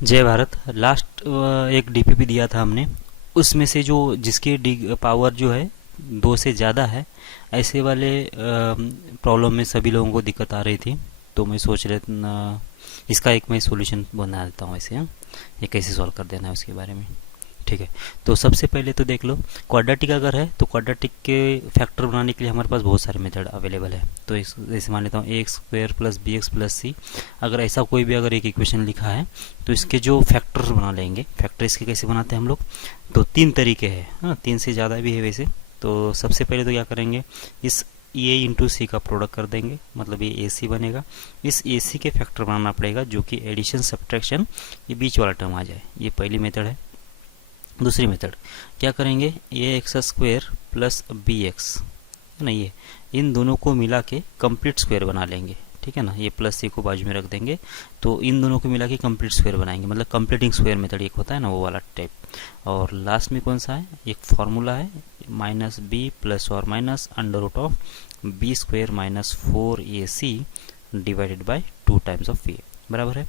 जय भारत। लास्ट एक डीपीपी दिया था हमने, उसमें से जो जिसकी पावर जो है 2 से ज़्यादा है, ऐसे वाले प्रॉब्लम में सभी लोगों को दिक्कत आ रही थी। तो मैं सोच रहे इसका एक मैं सॉल्यूशन बना देता हूँ ऐसे। हाँ, ये कैसे सॉल्व कर देना है उसके बारे में। ठीक है, तो सबसे पहले तो देख लो, क्वाड्रेटिक अगर है तो क्वाड्रेटिक के फैक्टर बनाने के लिए हमारे पास बहुत सारे मेथड अवेलेबल है। तो इस जैसे मान लेता हूँ a x square plus b x plus c, अगर ऐसा कोई भी अगर एक इक्वेशन लिखा है तो इसके जो फैक्टर बना लेंगे। फैक्टर इसके कैसे बनाते हैं हम लोग, तो 3 तरीके हैं। हाँ, 3 से ज़्यादा भी है वैसे। तो सबसे पहले तो क्या करेंगे, इस ए इंटू सी का प्रोडक्ट कर देंगे, मतलब ये ए सी बनेगा। इस ए सी के फैक्टर बनाना पड़ेगा जो कि एडिशन सब्ट्रैक्शन, ये बीच वाला टर्म आ जाए। ये पहली मेथड है। दूसरी मेथड क्या करेंगे, a x square plus b x है ना, ये इन दोनों को मिला के कंप्लीट स्क्वायर बना लेंगे। ठीक है ना, ये प्लस सी को बाजू में रख देंगे, तो इन दोनों को मिला के कंप्लीट स्क्वायर बनाएंगे, मतलब कंप्लीटिंग स्क्वायर मेथड एक होता है ना, वो वाला टाइप। और लास्ट में कौन सा है, एक फॉर्मूला है माइनस बी प्लस और minus under root of b square minus 4ac divided by 2 times of a, बराबर है।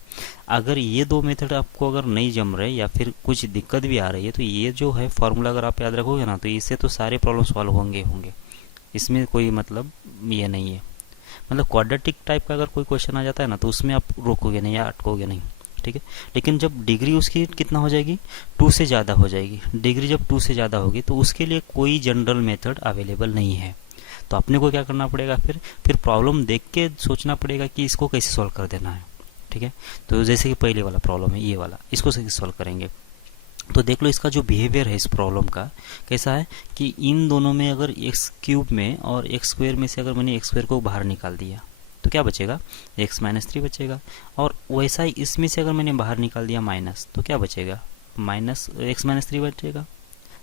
अगर ये दो मेथड आपको अगर नहीं जम रहे या फिर कुछ दिक्कत भी आ रही है, तो ये जो है फॉर्मूला अगर आप याद रखोगे ना, तो इससे तो सारे प्रॉब्लम सॉल्व होंगे। इसमें कोई मतलब ये नहीं है। मतलब क्वाड्रेटिक टाइप का अगर कोई क्वेश्चन आ जाता है ना, तो उसमें आप रोकोगे नहीं या अटकोगे नहीं। ठीक है, लेकिन जब डिग्री उसकी कितना हो जाएगी, 2 से ज़्यादा हो जाएगी। डिग्री जब 2 से ज़्यादा होगी तो उसके लिए कोई जनरल मेथड अवेलेबल नहीं है। तो अपने को क्या करना पड़ेगा, फिर प्रॉब्लम देख के सोचना पड़ेगा कि इसको कैसे सॉल्व कर देना है। ठीक है, तो जैसे कि पहले वाला प्रॉब्लम है, ये वाला, इसको कैसे सॉल्व करेंगे। तो देख लो इसका जो बिहेवियर है इस प्रॉब्लम का कैसा है कि इन दोनों में अगर एक्स क्यूब में और एक्स स्क्वायर में से अगर मैंने एक्स स्क्वायर को बाहर निकाल दिया तो क्या बचेगा, एक्स माइनस 3 बचेगा। और वैसा ही इसमें से अगर मैंने बाहर निकाल दिया माइनस, तो क्या बचेगा, माइनस एक्स माइनस 3 बचेगा।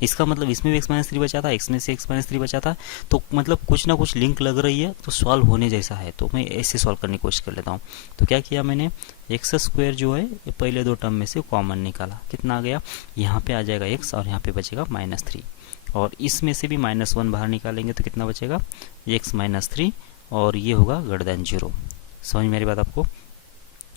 इसका मतलब इसमें भी एक्स माइनस 3 बचा था, इसमें से एक्स माइनस 3 बचा था। तो मतलब कुछ ना कुछ लिंक लग रही है, तो सॉल्व होने जैसा है। तो मैं ऐसे सॉल्व करने की कोशिश कर लेता हूँ। तो क्या किया मैंने, एक्स स्क्वायर जो है पहले 2 टर्म में से कॉमन निकाला, कितना आ गया, यहाँ पे आ जाएगा एक्स और यहाँ पे बचेगा माइनस 3। और इसमें से भी -1 बाहर निकालेंगे तो कितना बचेगा, एक्स माइनस 3, और ये होगा ग्रेटर देन 0। समझ मेरी बात आपको।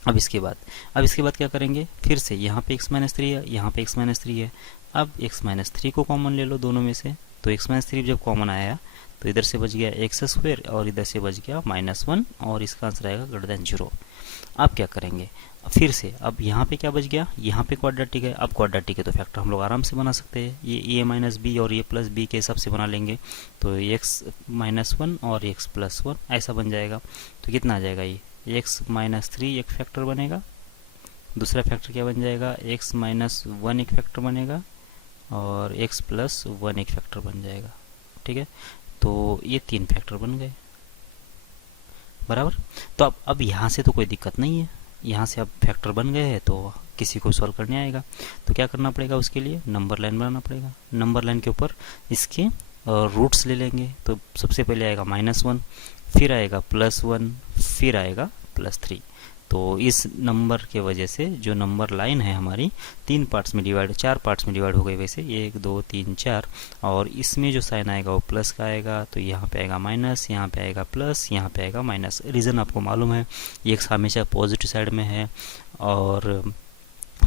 अब इसके बाद क्या करेंगे, फिर से यहाँ पे x माइनस 3 है, यहाँ पे x माइनस 3 है। अब x माइनस 3 को कॉमन ले लो दोनों में से, तो x माइनस 3 जब कॉमन आया तो इधर से बच गया एक्स स्क्वायर और इधर से बच गया -1, और इसका आंसर आएगा ग्रेटर देन 0। अब क्या करेंगे, फिर से अब यहाँ पे क्या बच गया, यहाँ पे क्वाड्रेटिक है। अब क्वाड्रेटिक है तो फैक्टर हम लोग आराम से बना सकते हैं, ये a माइनस बी और ये प्लस बी के हिसाब से बना लेंगे। तो x -1 और x प्लस 1 ऐसा बन जाएगा। तो कितना आ जाएगा, ये x माइनस 3 एक फैक्टर बनेगा, दूसरा फैक्टर क्या बन जाएगा, x माइनस 1 एक फैक्टर बनेगा, और x प्लस 1 एक फैक्टर बन जाएगा। ठीक है, तो ये 3 फैक्टर बन गए, बराबर। तो अब यहाँ से तो कोई दिक्कत नहीं है, यहाँ से अब फैक्टर बन गए हैं तो किसी को सॉल्व करने आएगा। तो क्या करना पड़ेगा, उसके लिए नंबर लाइन बनाना पड़ेगा। नंबर लाइन के ऊपर इसके रूट्स ले लेंगे। तो सबसे पहले आएगा -1, फिर आएगा +1, फिर आएगा +3। तो इस नंबर के वजह से जो नंबर लाइन है हमारी 4 पार्ट्स में डिवाइड हो गई। वैसे 1 2 3 4, और इसमें जो साइन आएगा वो प्लस का आएगा। तो यहाँ पे आएगा माइनस, यहाँ पे आएगा प्लस, यहाँ पे आएगा माइनस। रीज़न आपको मालूम है, ये हमेशा पॉजिटिव साइड में है और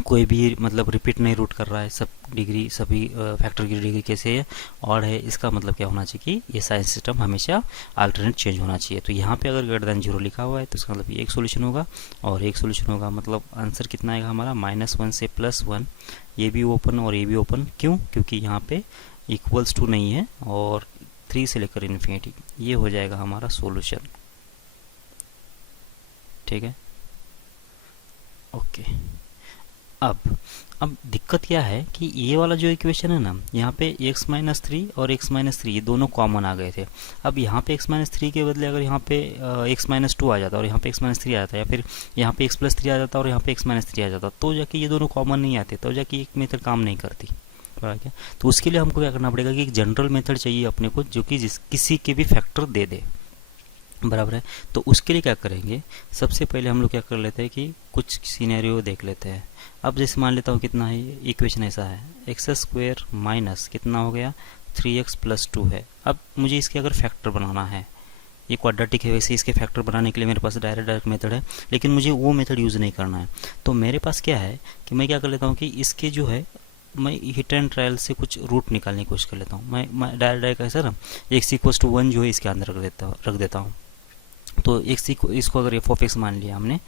कोई भी मतलब रिपीट नहीं रूट कर रहा है। सब डिग्री, सभी फैक्टर की डिग्री कैसे है, और है। इसका मतलब क्या होना चाहिए कि ये साइन सिस्टम हमेशा अल्टरनेट चेंज होना चाहिए। तो यहाँ पे अगर ग्रेटर देन 0 लिखा हुआ है तो इसका मतलब ये एक सोल्यूशन होगा और एक सोल्यूशन होगा। मतलब आंसर कितना आएगा हमारा, -1 से +1। ये भी ओपन और ये भी ओपन, क्यों, क्योंकि यहाँ पे इक्वल्स टू नहीं है, और 3 से लेकर इन्फिनिटी, ये हो जाएगा हमारा सोल्यूशन। ठीक है, ओके। अब दिक्कत क्या है कि ये वाला जो इक्वेशन है ना, यहाँ पे x माइनस 3 और x माइनस 3 ये दोनों कॉमन आ गए थे। अब यहाँ पे x माइनस 3 के बदले अगर यहाँ पे x माइनस 2 आ जाता और यहाँ पे x माइनस 3 आ जाता, या फिर यहाँ पे x प्लस 3 आ जाता और यहाँ पे x माइनस 3 आ जाता, तो जाके ये दोनों कॉमन नहीं आते, तो जाके एक मेथड काम नहीं करती। क्या, तो उसके लिए हमको क्या करना पड़ेगा कि एक जनरल मेथड चाहिए अपने को, जो कि किसी के भी फैक्टर दे दे, बराबर है। तो उसके लिए क्या करेंगे, सबसे पहले हम लोग क्या कर लेते हैं कि कुछ सिनेरियो देख लेते हैं। अब जैसे मान लेता हूँ कितना है, इक्वेशन ऐसा है, एक्स स्क्वायर माइनस कितना हो गया, 3x प्लस 2 है। अब मुझे इसके अगर फैक्टर बनाना है ये क्वाड्रेटिक है, वैसे इसके फैक्टर बनाने के लिए मेरे पास डायरेक्ट मेथड है, लेकिन मुझे वो मेथड यूज़ नहीं करना है। तो मेरे पास क्या है कि मैं क्या कर लेता हूँ कि इसके जो है मैं हिट एंड ट्रायल से कुछ रूट निकालने की कोशिश कर लेता हूँ। मैं डायरेक्ट ऐसा ना x=1 जो है इसके अंदर रख देता हूँ। तो इसको अगर एफ ऑफ एक्स मान लिया हमने,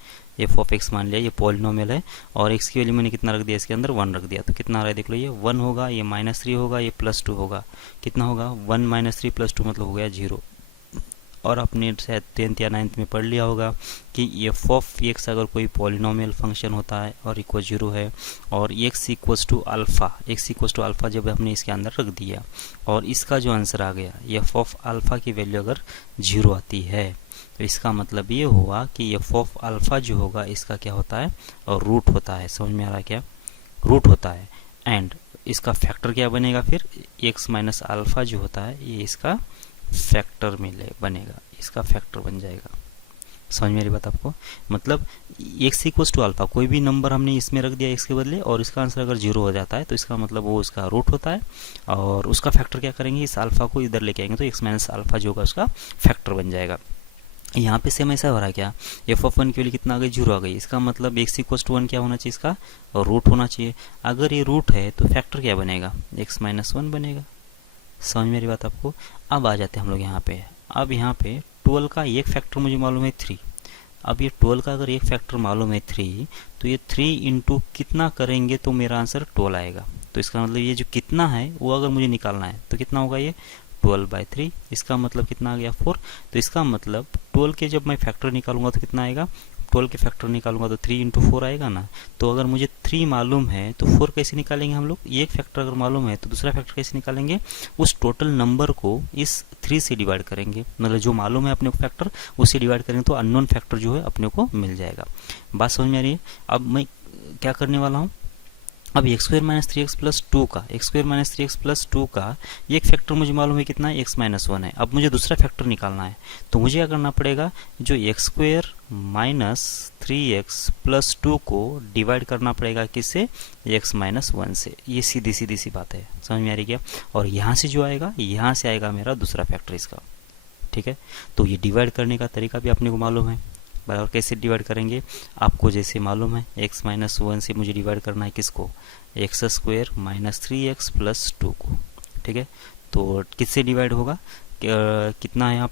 एफ ऑफ एक्स मान लिया, ये पॉलिनोमियल है और एक्स की वैल्यू मैंने कितना रख दिया इसके अंदर, 1 रख दिया। तो कितना आ रहा है देख लो, ये 1 होगा, ये -3 होगा, ये +2 होगा। कितना होगा 1 - 3 +2 मतलब हो गया 0। और आपने शायद 10th या 9th में पढ़ लिया होगा कि एफ ऑफ एक्स अगर कोई पॉलिनोमियल फंक्शन होता है और इक्वल 0 है और x=अल्फ़ा जब हमने इसके अंदर रख दिया और इसका जो आंसर आ गया एफ ऑफ अल्फ़ा की वैल्यू अगर 0 आती है, तो इसका मतलब ये हुआ कि एफ ऑफ अल्फ़ा जो होगा इसका क्या होता है और रूट होता है। समझ में आ रहा है क्या, रूट होता है। एंड इसका फैक्टर क्या बनेगा फिर, x - अल्फ़ा जो होता है ये इसका फैक्टर बनेगा, इसका फैक्टर बन जाएगा। समझ मेरी बात आपको, मतलब x=अल्फ़ा कोई भी नंबर हमने इसमें रख दिया x के बदले और इसका आंसर अगर 0 हो जाता है तो इसका मतलब वो उसका रूट होता है और उसका फैक्टर क्या करेंगे, इस अल्फ़ा को इधर लेके आएंगे तो x - अल्फ़ा जो होगा उसका फैक्टर बन जाएगा। यहाँ पे सेम ऐसा हो रहा है क्या, एफ ऑफ 1 की वैल्यू कितना आ गई, 0 आ गई। इसका मतलब x=1 क्या होना चाहिए, इसका रूट होना चाहिए। अगर ये रूट है तो फैक्टर क्या बनेगा, x - 1 बनेगा। समझ मेरी बात आपको। अब आ जाते हैं हम लोग यहाँ पे। अब यहाँ पे 12 का एक फैक्टर मुझे मालूम है 3। अब ये 12 का अगर एक फैक्टर मालूम है 3, तो ये 3 इंटू कितना करेंगे तो मेरा आंसर 12 आएगा। तो इसका मतलब ये जो कितना है वो अगर मुझे निकालना है तो कितना होगा, ये 12/3। इसका मतलब कितना आ गया 4। तो इसका मतलब 12 के जब मैं फैक्टर निकालूंगा तो कितना आएगा, 12 के फैक्टर निकालूंगा तो 3 × 4 आएगा ना। तो अगर मुझे 3 मालूम है तो 4 कैसे निकालेंगे हम लोग, एक फैक्टर अगर मालूम है तो दूसरा फैक्टर कैसे निकालेंगे, उस टोटल नंबर को इस 3 से डिवाइड करेंगे। मतलब जो मालूम है अपने को फैक्टर उससे डिवाइड करेंगे तो अननोन फैक्टर जो है अपने को मिल जाएगा। बात समझ में आ रही है। अब मैं क्या करने वाला हूँ, अब x² - 3x + 2 का x² - 3x + 2 का एक फैक्टर मुझे मालूम है कितना है, x - 1 है। अब मुझे दूसरा फैक्टर निकालना है तो मुझे क्या करना पड़ेगा, जो x² - 3x + 2 को डिवाइड करना पड़ेगा किससे, x - 1 से। ये सीधी सी बात है, समझ में आ रही क्या। और यहाँ से जो आएगा, यहाँ से आएगा मेरा दूसरा फैक्टर इसका। ठीक है, तो ये डिवाइड करने का तरीका भी अपने को मालूम है। बराबर कैसे डिवाइड करेंगे, आपको जैसे मालूम है x - 1 से मुझे डिवाइड करना है किसको, x² - 3x + 2 को। ठीक है, तो किससे डिवाइड होगा, कितना है यहाँ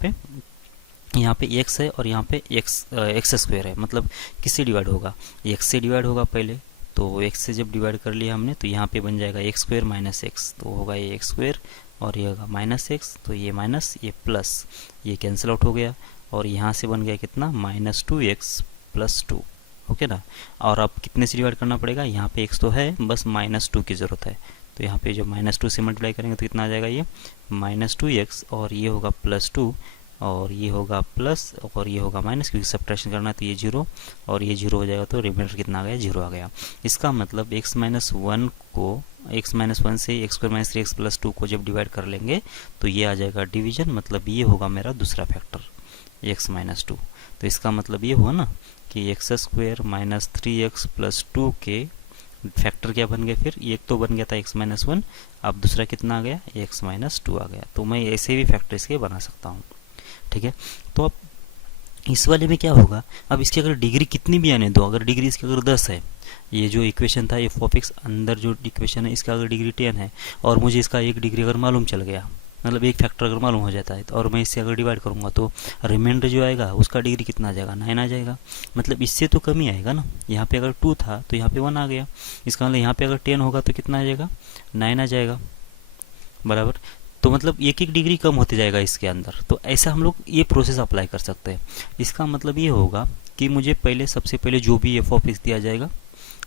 पे x है और यहाँ पे x² है, मतलब किससे डिवाइड होगा, x से डिवाइड होगा पहले। तो x से जब डिवाइड कर लिया हमने तो यहाँ पे बन जाएगा x² - x, तो होगा ये x² और ये होगा -x, तो ये माइनस ये प्लस, ये कैंसिल आउट हो गया और यहाँ से बन गया कितना, -2x + 2। ओके ना। और अब कितने से डिवाइड करना पड़ेगा, यहाँ पे x तो है, बस -2 की ज़रूरत है। तो यहाँ पे जब -2 से मल्टीप्लाई करेंगे तो कितना आ जाएगा, ये -2x और ये होगा +2 और ये होगा प्लस और ये होगा माइनस, क्योंकि सब्ट्रैक्शन करना है तो ये 0 और ये 0 हो जाएगा तो रिमाइंडर कितना आ गया, 0 आ गया। इसका मतलब x - 1 को x - 1 से x² - 3x + 2 को जब डिवाइड कर लेंगे तो ये आ जाएगा डिवीजन, मतलब ये होगा मेरा दूसरा फैक्टर x - 2। तो इसका मतलब ये हुआ ना कि x² - 3x + 2 के फैक्टर क्या बन गए, फिर एक तो बन गया था x - 1, अब दूसरा कितना आ गया, x - 2 आ गया। तो मैं ऐसे भी फैक्टर इसके बना सकता हूँ। ठीक है, तो अब इस वाले में क्या होगा, अब इसकी अगर डिग्री कितनी भी आने दो, अगर डिग्री इसकी अगर 10 है, ये जो इक्वेशन था एफ ऑफ एक्स अंदर जो इक्वेशन है इसका अगर डिग्री 10 है और मुझे इसका एक डिग्री अगर मालूम चल गया, मतलब एक फैक्टर अगर मालूम हो जाता है तो और मैं इससे अगर डिवाइड करूंगा तो रिमाइंडर जो आएगा उसका डिग्री कितना आ जाएगा, 9 आ जाएगा। मतलब इससे तो कम ही आएगा ना, यहाँ पे अगर 2 था तो यहाँ पे 1 आ गया, इसका मतलब यहाँ पे अगर 10 होगा तो कितना आ जाएगा, 9 आ जाएगा। बराबर, तो मतलब एक एक डिग्री कम होते जाएगा इसके अंदर। तो ऐसा हम लोग ये प्रोसेस अप्लाई कर सकते हैं। इसका मतलब ये होगा कि मुझे पहले सबसे पहले जो भी एफ ऑफ एक्स दिया जाएगा,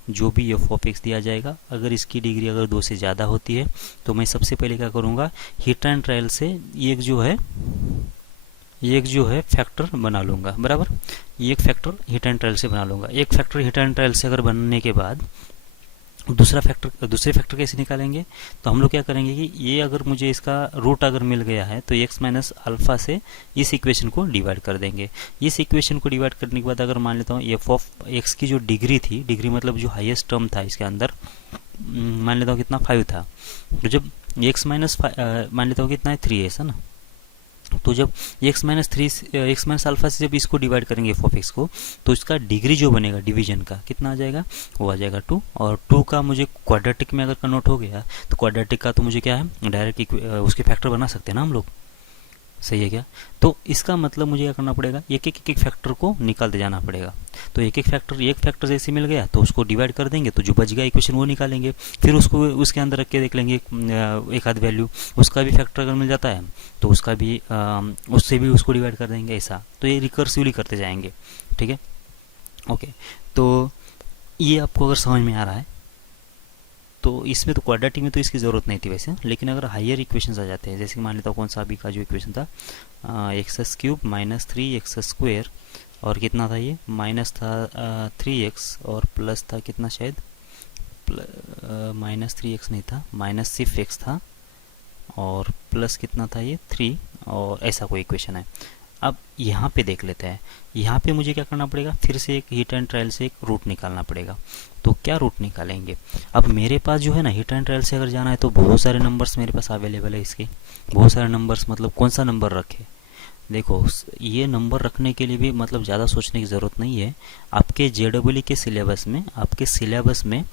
जो भी एफ ऑफ एक्स दिया जाएगा, अगर इसकी डिग्री अगर 2 से ज़्यादा होती है तो मैं सबसे पहले क्या करूँगा, हिट एंड ट्रायल से एक जो है फैक्टर बना लूँगा। बराबर, एक फैक्टर हिट एंड ट्रायल से बना लूँगा। एक फैक्टर हिट एंड ट्रायल से अगर बनने के बाद दूसरे फैक्टर कैसे निकालेंगे, तो हम लोग क्या करेंगे कि ये अगर मुझे इसका रूट अगर मिल गया है तो x - अल्फ़ा से इस इक्वेशन को डिवाइड कर देंगे। इस इक्वेशन को डिवाइड करने के बाद अगर मान लेता हूँ एफ ऑफ एक्स की जो डिग्री थी, डिग्री मतलब जो हाईएस्ट टर्म था इसके अंदर, मान लेता हूँ कितना 5 था, तो जब x मान लेता हूँ कितना है 3 ऐसा ना, तो जब एक्स माइनस अल्फा से जब इसको डिवाइड करेंगे एफ ऑफ एक्स को, तो इसका डिग्री जो बनेगा डिवीजन का कितना आ जाएगा, वो आ जाएगा 2। और 2 का मुझे क्वाड्रेटिक में अगर कन्वर्ट हो गया तो क्वाड्रेटिक का तो मुझे क्या है, डायरेक्ट उसके फैक्टर बना सकते हैं ना हम लोग, सही है क्या। तो इसका मतलब मुझे क्या करना पड़ेगा, एक एक एक फैक्टर को निकालते जाना पड़ेगा। तो एक फैक्टर जैसे मिल गया तो उसको डिवाइड कर देंगे, तो जो बच गया इक्वेशन वो निकालेंगे, फिर उसको उसके अंदर रख के देख लेंगे एक आध वैल्यू, उसका भी फैक्टर अगर मिल जाता है तो उसका भी उससे भी उसको डिवाइड कर देंगे, ऐसा। तो ये रिकर्सिवली करते जाएंगे, ठीक है, ओके। तो ये आपको अगर समझ में आ रहा है, तो इसमें तो क्वाड्रेटिक में तो इसकी ज़रूरत नहीं थी वैसे, लेकिन अगर हायर इक्वेशंस आ जाते हैं, जैसे कि मान लेता हूँ कौन सा अभी का जो इक्वेशन था, x cube minus 3x square, और कितना था ये, माइनस था 3x और प्लस था कितना, शायद माइनस 3x नहीं था, माइनस सिर्फ x था, और प्लस कितना था ये 3, और ऐसा कोई इक्वेशन है। अब यहाँ पे देख लेते हैं, यहाँ पे मुझे क्या करना पड़ेगा, फिर से एक हीट एंड ट्रायल से एक रूट निकालना पड़ेगा। तो क्या रूट निकालेंगे, अब मेरे पास जो है ना, हीट एंड ट्रायल से अगर जाना है तो बहुत सारे नंबर्स मेरे पास अवेलेबल है इसके, बहुत सारे नंबर्स, मतलब कौन सा नंबर रखे। देखो ये नंबर रखने के लिए भी मतलब ज़्यादा सोचने की ज़रूरत नहीं है। आपके जेडब्ल्यू के सिलेबस में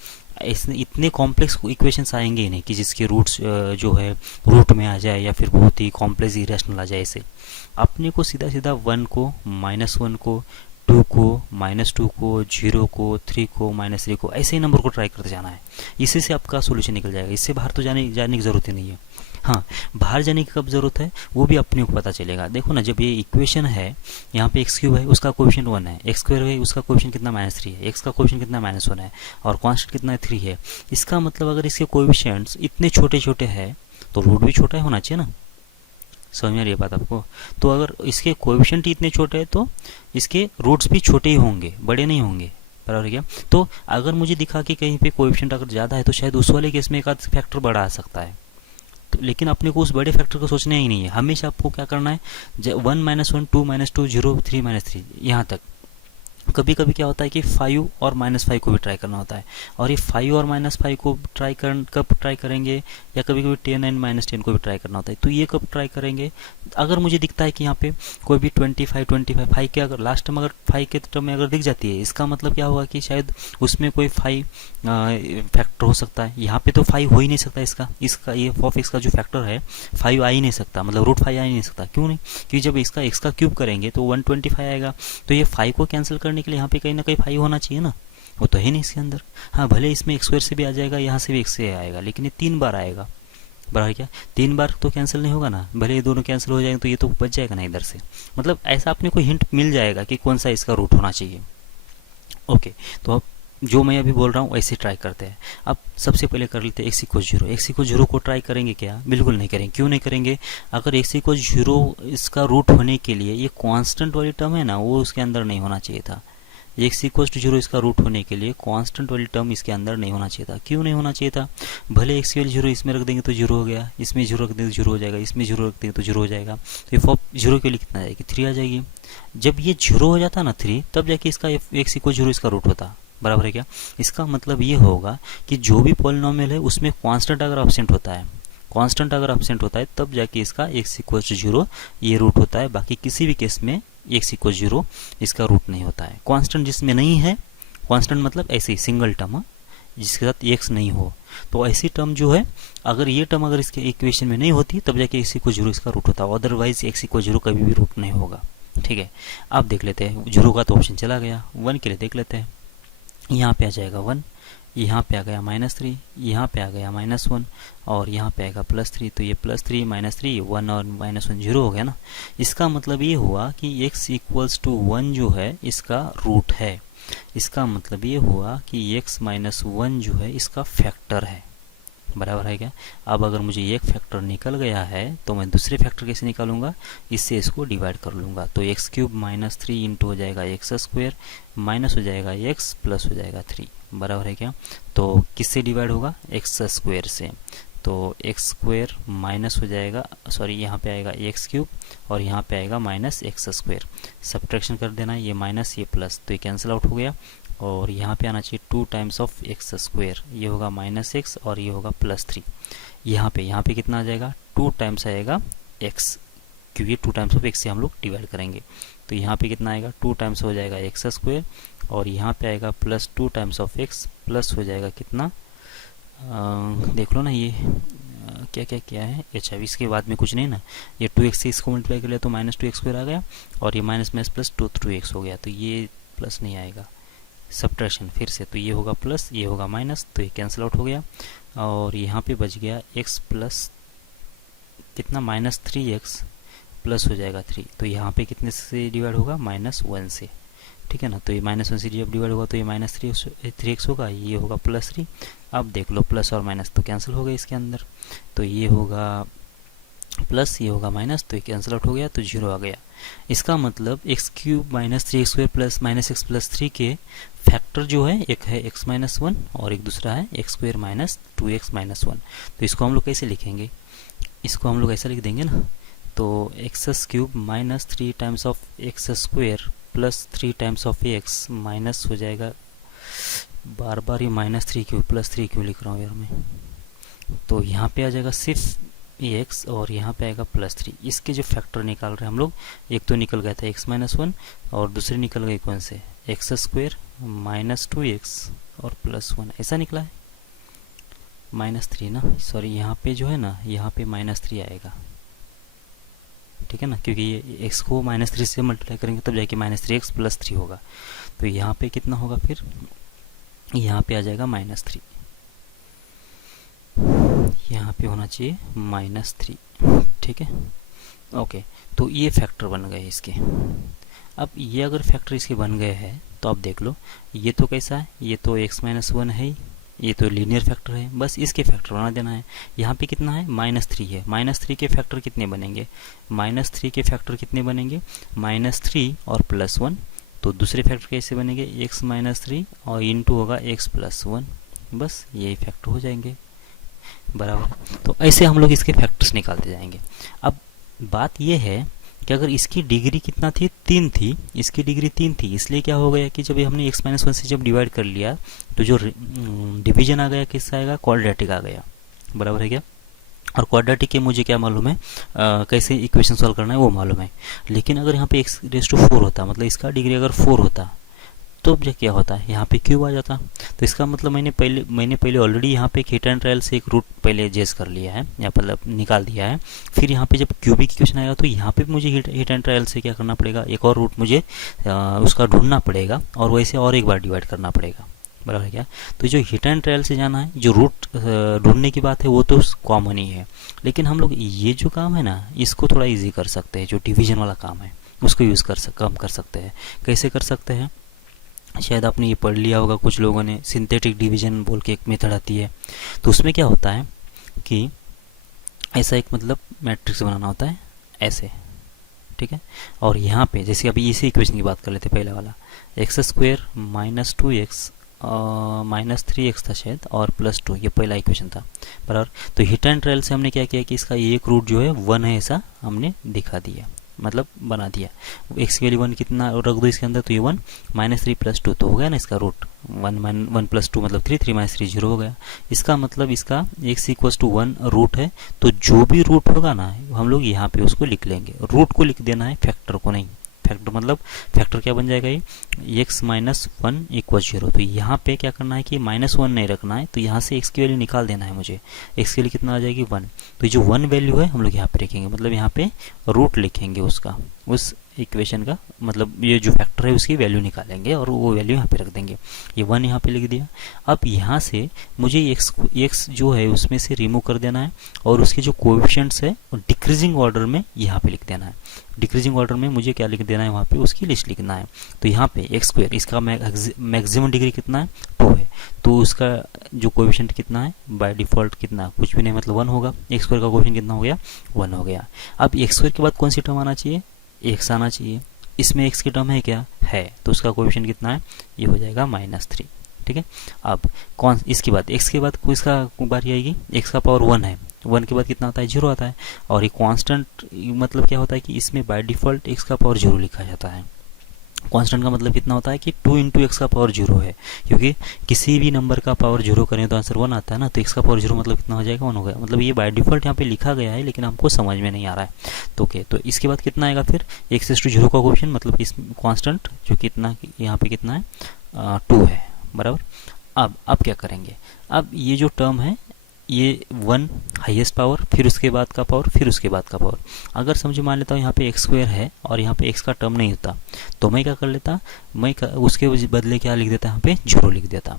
इतने कॉम्प्लेक्स इक्वेशंस आएंगे ही नहीं कि जिसके रूट्स जो है रूट में आ जाए, या फिर बहुत ही कॉम्प्लेक्स इरेशनल आ जाए। ऐसे अपने को सीधा सीधा 1 को, -1 को, 2 को, -2 को, 0 को, 3 को, -3 को, ऐसे ही नंबर को ट्राई करते जाना है। इसी से आपका सोल्यूशन निकल जाएगा, इससे बाहर तो जाने की ज़रूरत ही नहीं है। हाँ, बाहर जाने की कब ज़रूरत है वो भी अपने को पता चलेगा। देखो ना, जब ये इक्वेशन है, यहाँ पे एक्स क्यूब है, उसका कोएफिशिएंट 1 है, एक्स स्क्वायर है, उसका कोएफिशिएंट कितना -3 है, एक्स का कोएफिशिएंट कितना -1 है, और कांस्टेंट कितना है 3 है। इसका मतलब अगर इसके कोएफिशिएंट्स इतने छोटे छोटे हैं तो रूट भी छोटा होना चाहिए ना, समझ में आ रही है बात आपको। तो अगर इसके कोएफिशिएंट इतने छोटे हैं तो इसके रूट्स भी छोटे ही होंगे, बड़े नहीं होंगे, बराबर है क्या। तो अगर मुझे दिखा कि कहीं पे कोएफिशिएंट अगर ज़्यादा है तो शायद उस वाले केस में एक आध फैक्टर बढ़ा आ सकता है, तो लेकिन अपने को उस बड़े फैक्टर को सोचना ही नहीं है। हमेशा आपको क्या करना है, 1 -1 2 -2 0 3 -3 यहाँ तक। कभी कभी क्या होता है कि 5 और -5 को भी ट्राई करना होता है, और ये 5 और -5 को कब ट्राई करेंगे, या कभी कभी 10 एंड -10 को भी ट्राई करना होता है। तो ये कब ट्राई करेंगे, अगर मुझे दिखता है कि यहाँ पे कोई भी 25 5 के अगर लास्ट टर्म, अगर 5 के टर्म में अगर दिख जाती है, इसका मतलब क्या होगा कि शायद उसमें कोई 5 फैक्टर हो सकता है। यहाँ पे तो 5 हो ही नहीं सकता, इसका ये ऑफ एक्स का जो फैक्टर है 5 आ ही नहीं सकता, मतलब √5 आ ही नहीं सकता। क्यों नहीं, क्योंकि जब इसका एक्स का क्यूब करेंगे तो 125 आएगा, तो ये 5 को कैंसिल करने के लिए यहाँ पे कहीं ना कहीं 5 होना चाहिए ना, वो तो है नहीं इसके अंदर। हाँ, भले इसमें x² से भी आ जाएगा, यहाँ से भी x से आएगा, लेकिन ये 3 बार आएगा, बराबर क्या, 3 बार तो कैंसिल नहीं होगा ना, भले ये दोनों कैंसिल हो जाएंगे तो ये तो बच जाएगा ना इधर से। मतलब ऐसा आपने को हिंट मिल जाएगा कि कौन सा इसका रूट होना चाहिए। ओके, तो अब जो मैं अभी बोल रहा हूँ वैसे ट्राई करते हैं। अब सबसे पहले कर लेते हैं x=0 को ट्राई करेंगे क्या, बिल्कुल नहीं करेंगे। क्यों नहीं करेंगे, अगर x=0 इसका रूट होने के लिए ये कांस्टेंट वाली टर्म है ना, वो उसके अंदर नहीं होना चाहिए था। x=0 इसका रूट होने के लिए कांस्टेंट वाली टर्म इसके अंदर नहीं होना चाहिए था। क्यों नहीं होना चाहिए था, भले x=0 इसमें रख देंगे तो 0 हो गया, इसमें 0 रख देंगे तो 0 हो जाएगा, इसमें 0 रख देंगे तो 0 हो जाएगा, तो f ऑफ 0 के लिए कितना आ जाएगी, 3 आ जाएगी। जब ये 0 हो जाता ना 3, तब जाके इसका x=0 इसका रूट होता, बराबर है क्या। इसका मतलब ये होगा कि जो भी पॉलिनोमियल है उसमें कांस्टेंट अगर एब्सेंट होता है तब जाके इसका x=0 ये रूट होता है। बाकी किसी भी केस में x=0 इसका रूट नहीं होता है। कांस्टेंट जिसमें नहीं है, कांस्टेंट मतलब ऐसे सिंगल टर्म जिसके साथ x नहीं हो, तो ऐसी टर्म जो है, अगर ये टर्म अगर इसके इक्वेशन में नहीं होती तब जाके x=0 इसका रूट होता है, अदरवाइज x=0 कभी भी रूट नहीं होगा। ठीक है, अब देख लेते हैं, 0 का तो ऑप्शन चला गया, 1 के लिए देख लेते हैं। यहाँ पे आ जाएगा 1, यहाँ पे आ गया -3, यहाँ पे आ गया -1, और यहाँ पे आएगा +3। तो ये +3 -3 1 और -1 0 हो गया ना। इसका मतलब ये हुआ कि x=1 जो है इसका रूट है। इसका मतलब ये हुआ कि x-1 जो है इसका फैक्टर है, बराबर है क्या। अब अगर मुझे एक फैक्टर निकल गया है तो मैं दूसरे फैक्टर कैसे निकालूंगा, इससे इसको डिवाइड कर लूँगा। तो x³ -3 इंटू हो जाएगा x² माइनस हो जाएगा x प्लस हो जाएगा 3, बराबर है क्या। तो किससे डिवाइड होगा, x² से। तो x² माइनस हो जाएगा, सॉरी यहाँ पे आएगा x³ और यहाँ पे आएगा -x²। सब्ट्रैक्शन कर देना, ये माइनस ये प्लस, तो ये कैंसिल आउट हो गया। और यहाँ पे आना चाहिए 2 टाइम्स ऑफ x², ये होगा -x और ये होगा +3। यहाँ पे कितना आ जाएगा, 2 टाइम्स आएगा x क्योंकि 2 टाइम्स ऑफ एक्स से हम लोग डिवाइड करेंगे। तो यहाँ पे कितना आएगा, 2 टाइम्स हो जाएगा एक्स स्क्वायर, और यहाँ पे आएगा plus 2 times of x, plus हो जाएगा कितना, देख लो ना ये क्या क्या क्या है। अच्छा, इसके बाद में कुछ नहीं ना, ये 2x से इसको मल्टीप्लाई कर लिया तो माइनस 2x स्क्वायर आ गया, और ये माइनस माइनस प्लस 2x हो गया, तो ये प्लस नहीं आएगा, सब्ट्रैक्शन फिर से, तो ये होगा प्लस, ये होगा माइनस, तो ये कैंसिल आउट हो गया, और यहाँ पे बच गया x प्लस कितना, माइनस 3x प्लस हो जाएगा 3, तो यहाँ पे कितने से डिवाइड होगा, -1 से, ठीक है ना। तो ये -1 से जब डिवाइड होगा तो ये -3x होगा, ये होगा +3। अब देख लो प्लस और माइनस तो कैंसिल हो गए इसके अंदर, तो ये होगा प्लस, ये होगा माइनस, तो ये कैंसिल आउट हो गया, तो 0 आ गया। इसका मतलब x³ -3x² प्लस -x+3 के फैक्टर जो है, एक है x-1 और एक दूसरा है x² -2x-1। तो इसको हम लोग कैसे लिखेंगे, इसको हम लोग ऐसा लिख देंगे ना, तो x³ -3 times of x² plus 3 times of x minus हो जाएगा, बार बार ये -3 क्यों +3 क्यों लिख रहा हूँ यार मैं, तो यहाँ पे आ जाएगा सिर्फ x और यहाँ पे आएगा +3। इसके जो फैक्टर निकाल रहे हैं हम लोग, एक तो निकल गया था x-1 और दूसरे निकल गए कौन से, x² -2x और +1, ऐसा निकला है, -3 ना, सॉरी यहाँ पे जो है ना, यहाँ पे -3 आएगा, ठीक है ना, क्योंकि ये x को -3 से मल्टीप्लाई करेंगे तब जाके -3x + 3 होगा, तो यहाँ पे कितना होगा, फिर यहाँ पे आ जाएगा -3, यहाँ पे होना चाहिए -3, ठीक है, ओके। तो ये फैक्टर बन गए इसके। अब ये अगर फैक्टर इसके बन गए हैं तो आप देख लो, ये तो कैसा है, ये तो x-1 है ही, ये तो लीनियर फैक्टर है, बस इसके फैक्टर बना देना है। यहाँ पे कितना है, -3 है, -3 के फैक्टर कितने बनेंगे, -3 के फैक्टर कितने बनेंगे, -3 और +1, तो दूसरे फैक्टर कैसे बनेंगे, x-3 और इंटू होगा x+1, बस यही फैक्टर हो जाएंगे, बराबर। तो ऐसे हम लोग इसके फैक्टर्स निकालते जाएंगे। अब बात यह है कि अगर इसकी डिग्री कितना थी, 3 थी, इसकी डिग्री 3 थी, इसलिए क्या हो गया कि जब हमने x-1 से जब डिवाइड कर लिया तो जो डिवीजन आ गया किससे आएगा, क्वाड्रेटिक आ गया, बराबर है क्या। और क्वाड्रेटिक के मुझे क्या मालूम है, कैसे इक्वेशन सॉल्व करना है वो मालूम है, लेकिन अगर यहाँ पे x⁴ होता, मतलब इसका डिग्री अगर 4 होता तो अब क्या होता है, यहाँ पे क्यूब आ जाता। तो इसका मतलब मैंने पहले ऑलरेडी यहाँ पे हीट एंड ट्रायल से एक रूट पहले जेस कर लिया है, या मतलब निकाल दिया है। फिर यहाँ पे जब क्यूबिक इक्वेशन आएगा तो यहाँ पे मुझे हीट एंड ट्रायल से क्या करना पड़ेगा, एक और रूट मुझे उसका ढूंढना पड़ेगा, और वैसे और एक बार डिवाइड करना पड़ेगा, बराबर है क्या। तो जो हीट एंड ट्रायल से जाना है, जो रूट ढूंढने की बात है वो तो कॉमन ही है, लेकिन हम लोग ये जो काम है ना, इसको थोड़ा ईजी कर सकते हैं, जो डिवीजन वाला काम है उसको यूज़ कम कर सकते हैं। कैसे कर सकते हैं, शायद आपने ये पढ़ लिया होगा कुछ लोगों ने, सिंथेटिक डिवीजन बोल के एक मेथड आती है। तो उसमें क्या होता है कि ऐसा एक मतलब मैट्रिक्स बनाना होता है ऐसे, ठीक है, और यहाँ पे जैसे अभी इसी इक्वेशन की बात कर लेते हैं, पहला वाला x² -2x -3x था शायद और +2, ये पहला इक्वेशन था, बराबर। तो हीट एंड ट्रायल से हमने क्या किया कि इसका एक रूट जो है 1 है, ऐसा हमने दिखा दिया, मतलब बना दिया। x के लिए 1 कितना रख दो इसके अंदर, तो ये 1 -3 + 2 तो हो गया ना इसका रूट, 1 + 2 मतलब 3, 3 - 3 0 हो गया। इसका मतलब इसका x = 1 रूट है, तो जो भी रूट होगा ना हम लोग यहाँ पे उसको लिख लेंगे, रूट को लिख देना है, फैक्टर को नहीं। फैक्टर मतलब फैक्टर क्या बन जाएगा, ये x - 1 = 0। तो यहाँ पे क्या करना है कि -1 नहीं रखना है, तो यहाँ से x की वैल्यू निकाल देना है मुझे। x के लिए कितना आ जाएगी, 1। तो जो 1 वैल्यू है हम लोग यहाँ पे रखेंगे, मतलब यहाँ पे रूट लिखेंगे उसका, उस इक्वेशन का, मतलब ये जो फैक्टर है उसकी वैल्यू निकालेंगे और वो वैल्यू यहाँ पे रख देंगे। ये 1 यहाँ पे लिख दिया। अब यहाँ से मुझे x जो है उसमें से रिमूव कर देना है, और उसके जो कोएफिशिएंट्स है डिक्रीजिंग ऑर्डर में यहाँ पे लिख देना है। डिक्रीजिंग ऑर्डर में मुझे क्या लिख देना है, वहाँ पे उसकी लिस्ट लिखना है। तो यहाँ पे x², इसका मैक्सिमम डिग्री कितना है, 2 है, तो उसका जो कोएफिशिएंट कितना है, बाय डिफॉल्ट कितना, कुछ भी नहीं, मतलब 1 होगा। x² का कोएफिशिएंट कितना हो गया, 1 हो गया। अब x² के बाद कौन सी टर्म आना चाहिए, x आना चाहिए। इसमें x की टर्म है क्या, है, तो उसका कोएफिशिएंट कितना है, ये हो जाएगा -3, ठीक है। अब कौन, इसके बाद x के बाद कोई इसका बारी आएगी, x का पावर 1 है, 1 के बाद कितना आता है, 0 आता है। और ये कांस्टेंट मतलब क्या होता है कि इसमें बाय डिफॉल्ट x का पावर 0 लिखा जाता है, कांस्टेंट का मतलब कितना होता है कि 2 इंटू एक्स का पावर जीरो है, क्योंकि किसी भी नंबर का पावर जीरो करें तो आंसर 1 आता है ना, तो एक्स का पावर जीरो मतलब कितना हो जाएगा, 1 हो गया। मतलब ये बाय डिफॉल्ट यहाँ पे लिखा गया है, लेकिन हमको समझ में नहीं आ रहा है। तो ओके, तो इसके बाद कितना आएगा फिर, एक्स इज टू जीरो का कोएफिशिएंट, मतलब इस कांस्टेंट जो कितना यहाँ पे कितना है 2 है, बराबर। अब क्या करेंगे, अब ये जो टर्म है ये 1 हाईएस्ट पावर, फिर उसके बाद का पावर, फिर उसके बाद का पावर। अगर समझो मान लेता हूँ यहाँ पे एक्स स्क्वायर है और यहाँ पे एक्स का टर्म नहीं होता, तो मैं क्या कर लेता, उसके बदले क्या लिख देता, यहाँ पे जीरो लिख देता।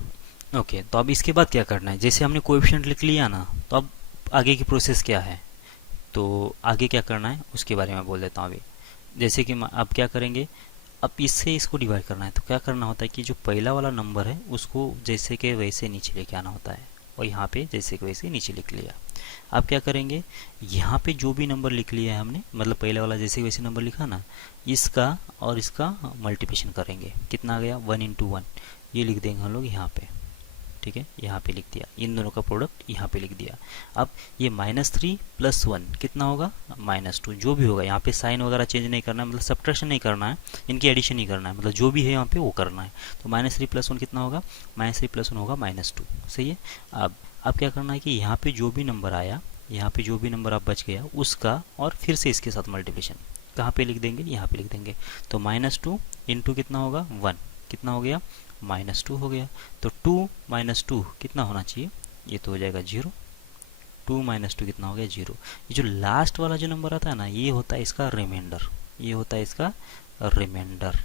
ओके, तो अब इसके बाद क्या करना है, जैसे हमने कोएफिशिएंट लिख लिया ना, तो अब आगे की प्रोसेस क्या है, तो आगे क्या करना है उसके बारे में बोल देता हूँ अभी। जैसे कि अब क्या करेंगे, अब इससे इसको डिवाइड करना है, तो क्या करना होता है कि जो पहला वाला नंबर है उसको जैसे के वैसे नीचे लेके आना होता है, और यहाँ पे जैसे के वैसे नीचे लिख लिया। अब क्या करेंगे, यहाँ पे जो भी नंबर लिख लिया है हमने, मतलब पहले वाला जैसे वैसे नंबर लिखा ना, इसका और इसका मल्टीप्लिकेशन करेंगे, कितना आ गया 1 इंटू 1, ये लिख देंगे हम लोग यहाँ पे, ठीक है, यहाँ पे लिख दिया, इन दोनों का प्रोडक्ट यहाँ पे लिख दिया। अब ये -3 + 1 कितना होगा, -2, जो भी होगा यहाँ पे साइन वगैरह चेंज नहीं करना है, मतलब सब्ट्रैक्शन नहीं करना है, इनकी एडिशन नहीं करना है, मतलब जो भी है यहाँ पे वो करना है। तो -3 + 1 कितना होगा, -3 + 1 होगा -2, सही है। अब क्या करना है कि यहाँ पे जो भी नंबर आया, यहाँ पे जो भी नंबर आप बच गया उसका और फिर से इसके साथ मल्टीप्लिकेशन कहाँ पे लिख देंगे, यहाँ पे लिख देंगे। तो -2 इंटू कितना होगा 1, कितना हो गया -2 हो गया। तो 2 - 2 कितना होना चाहिए, ये तो हो जाएगा 0। 2 - 2 कितना हो गया 0। ये जो लास्ट वाला जो नंबर आता है ना, ये होता है इसका रिमाइंडर, ये होता है इसका रिमाइंडर,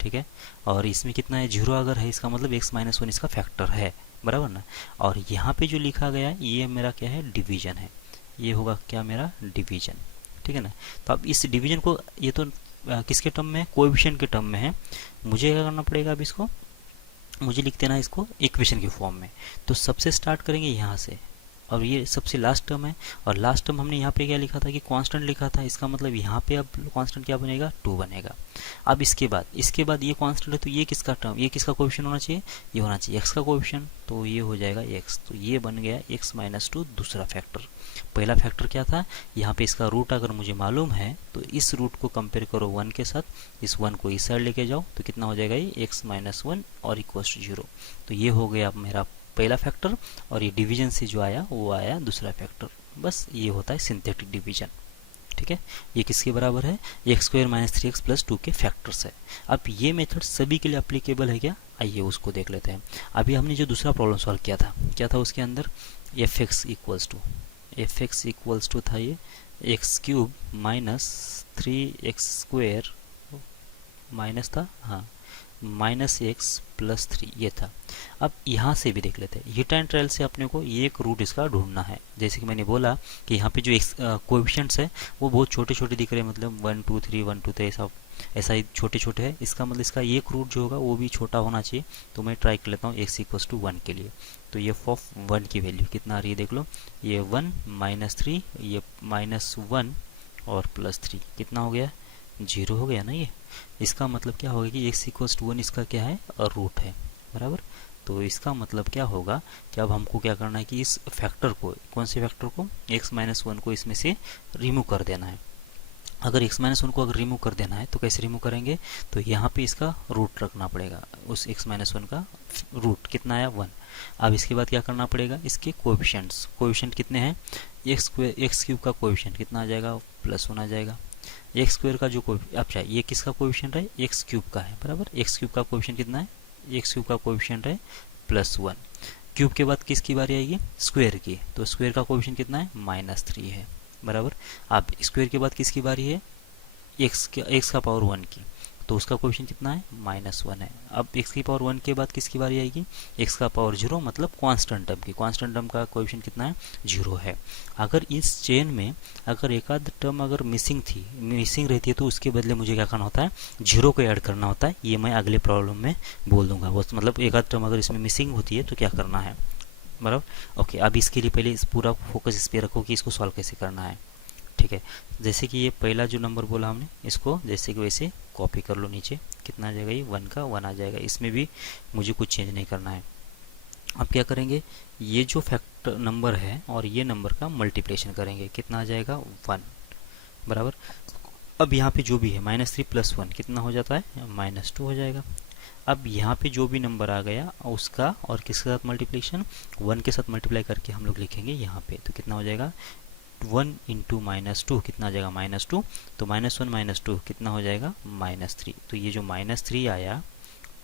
ठीक है। और इसमें कितना है 0 अगर है, इसका मतलब x - 1 इसका फैक्टर है, बराबर ना। और यहाँ पे जो लिखा गया है ये मेरा क्या है, डिवीजन है, ये होगा क्या मेरा डिवीजन, ठीक है ना। तो अब इस डिवीजन को, ये तो किसके टर्म में है, कोएफिशिएंट के टर्म में है, मुझे क्या करना पड़ेगा, अब इसको मुझे लिख देना इसको इक्वेशन के फॉर्म में। तो सबसे स्टार्ट करेंगे यहाँ से, और ये सबसे लास्ट टर्म है, और लास्ट टर्म हमने यहाँ पे क्या लिखा था कि कांस्टेंट लिखा था, इसका मतलब यहाँ पे अब कांस्टेंट क्या बनेगा 2 बनेगा। अब इसके बाद ये कांस्टेंट है, तो ये किसका टर्म, ये किसका कोएफिशिएंट होना चाहिए, ये होना चाहिए x का कोएफिशिएंट, तो ये हो जाएगा x। तो ये बन गया x - 2 दूसरा फैक्टर। पहला फैक्टर क्या था, यहाँ पे इसका रूट अगर मुझे मालूम है तो इस रूट को कंपेयर करो 1 के साथ, इस 1 को इस साइड लेके जाओ, तो कितना हो जाएगा ये x - 1 और इक्वल्स टू 0। तो ये हो गया मेरा पहला फैक्टर, और ये डिवीजन से जो आया वो आया दूसरा फैक्टर। बस ये होता है सिंथेटिक डिवीजन, ठीक है। ये किसके बराबर है, x² - 3x + 2 के फैक्टर्स है। अब ये मेथड सभी के लिए एप्लीकेबल है क्या, आइए उसको देख लेते हैं। अभी हमने जो दूसरा प्रॉब्लम सॉल्व किया था, क्या था उसके अंदर, fx इक्वल्स टू था ये x³ - 3x² माइनस था, हाँ, -x + 3 ये था। अब यहाँ से भी देख लेते हैं, हीट एंड ट्रायल से अपने को ये एक रूट इसका ढूंढना है। जैसे कि मैंने बोला कि यहाँ पे जो कोएफिशिएंट्स है वो बहुत छोटे छोटे दिख रहे हैं, मतलब 1 2 3 1 2 3 ऐसा ही छोटे छोटे है। इसका मतलब इसका एक रूट जो होगा वो भी छोटा होना चाहिए। तो मैं ट्राई कर लेता हूँ x = 1 के लिए। तो ये ऑफ 1 की वैल्यू कितना आ रही है देख लो, ये 1 -3, ये -1 और +3 कितना हो गया 0 हो गया ना। ये इसका मतलब क्या होगा कि x = 1 इसका क्या है रूट है, बराबर। तो इसका मतलब क्या होगा कि अब हमको क्या करना है कि इस फैक्टर को, कौन से फैक्टर को, x - 1 को इसमें से रिमूव कर देना है। अगर x - 1 को अगर रिमूव कर देना है तो कैसे रिमूव करेंगे, तो यहाँ पे इसका रूट रखना पड़ेगा। उस x - 1 का रूट कितना आया 1। अब इसके बाद क्या करना पड़ेगा, इसके कोएफिशिएंट कितने हैं, x³ का कोएफिशिएंट कितना आ जाएगा +1 आ जाएगा। x² का जो अच्छा ये किसका कोएफिशिएंट है, x³ का है, बराबर। x³ का कोएफिशिएंट कितना है, x³ का कोएफिशिएंट है +1। क्यूब के बाद किसकी बारी आएगी, स्क्वायर की। तो स्क्वायर का कोएफिशिएंट कितना है -3 है, बराबर। अब स्क्वायर के बाद किसकी बारी है, x का पावर 1 की, तो उसका कोएफिशिएंट कितना है -1 है। अब x की पावर 1 के बाद किसकी बारी आएगी, x का पावर 0 मतलब कांस्टेंट टर्म की। कांस्टेंट टर्म का कोएफिशिएंट कितना है 0 है। अगर इस चेन में अगर एक आध टर्म अगर मिसिंग रहती है तो उसके बदले मुझे क्या करना होता है, 0 को ऐड करना होता है। ये मैं अगले प्रॉब्लम में बोल दूंगा। वो मतलब एक आध टर्म अगर इसमें मिसिंग होती है तो क्या करना है, बराबर। ओके, अब इसके लिए पहले इस पूरा फोकस इस पर रखो कि इसको सॉल्व कैसे करना है, ठीक है। जैसे कि ये पहला जो नंबर बोला हमने, इसको जैसे कि वैसे कॉपी कर लो नीचे, कितना आ जाएगा ये 1 का 1 आ जाएगा। इसमें भी मुझे कुछ चेंज नहीं करना है। अब क्या करेंगे, ये जो फैक्टर नंबर है और ये नंबर का मल्टीप्लिकेशन करेंगे, कितना आ जाएगा 1, बराबर। अब यहाँ पे जो भी है -3 + 1 कितना हो जाता है, -2 हो जाएगा। अब यहाँ पे जो भी नंबर आ गया उसका और किसके साथ मल्टीप्लिकेशन, 1 के साथ मल्टीप्लाई करके हम लोग लिखेंगे यहाँ पे, तो कितना हो जाएगा 1 इंटू -2 कितना आ जाएगा -2, तो -1 -2 कितना हो जाएगा -3। तो ये जो -3 आया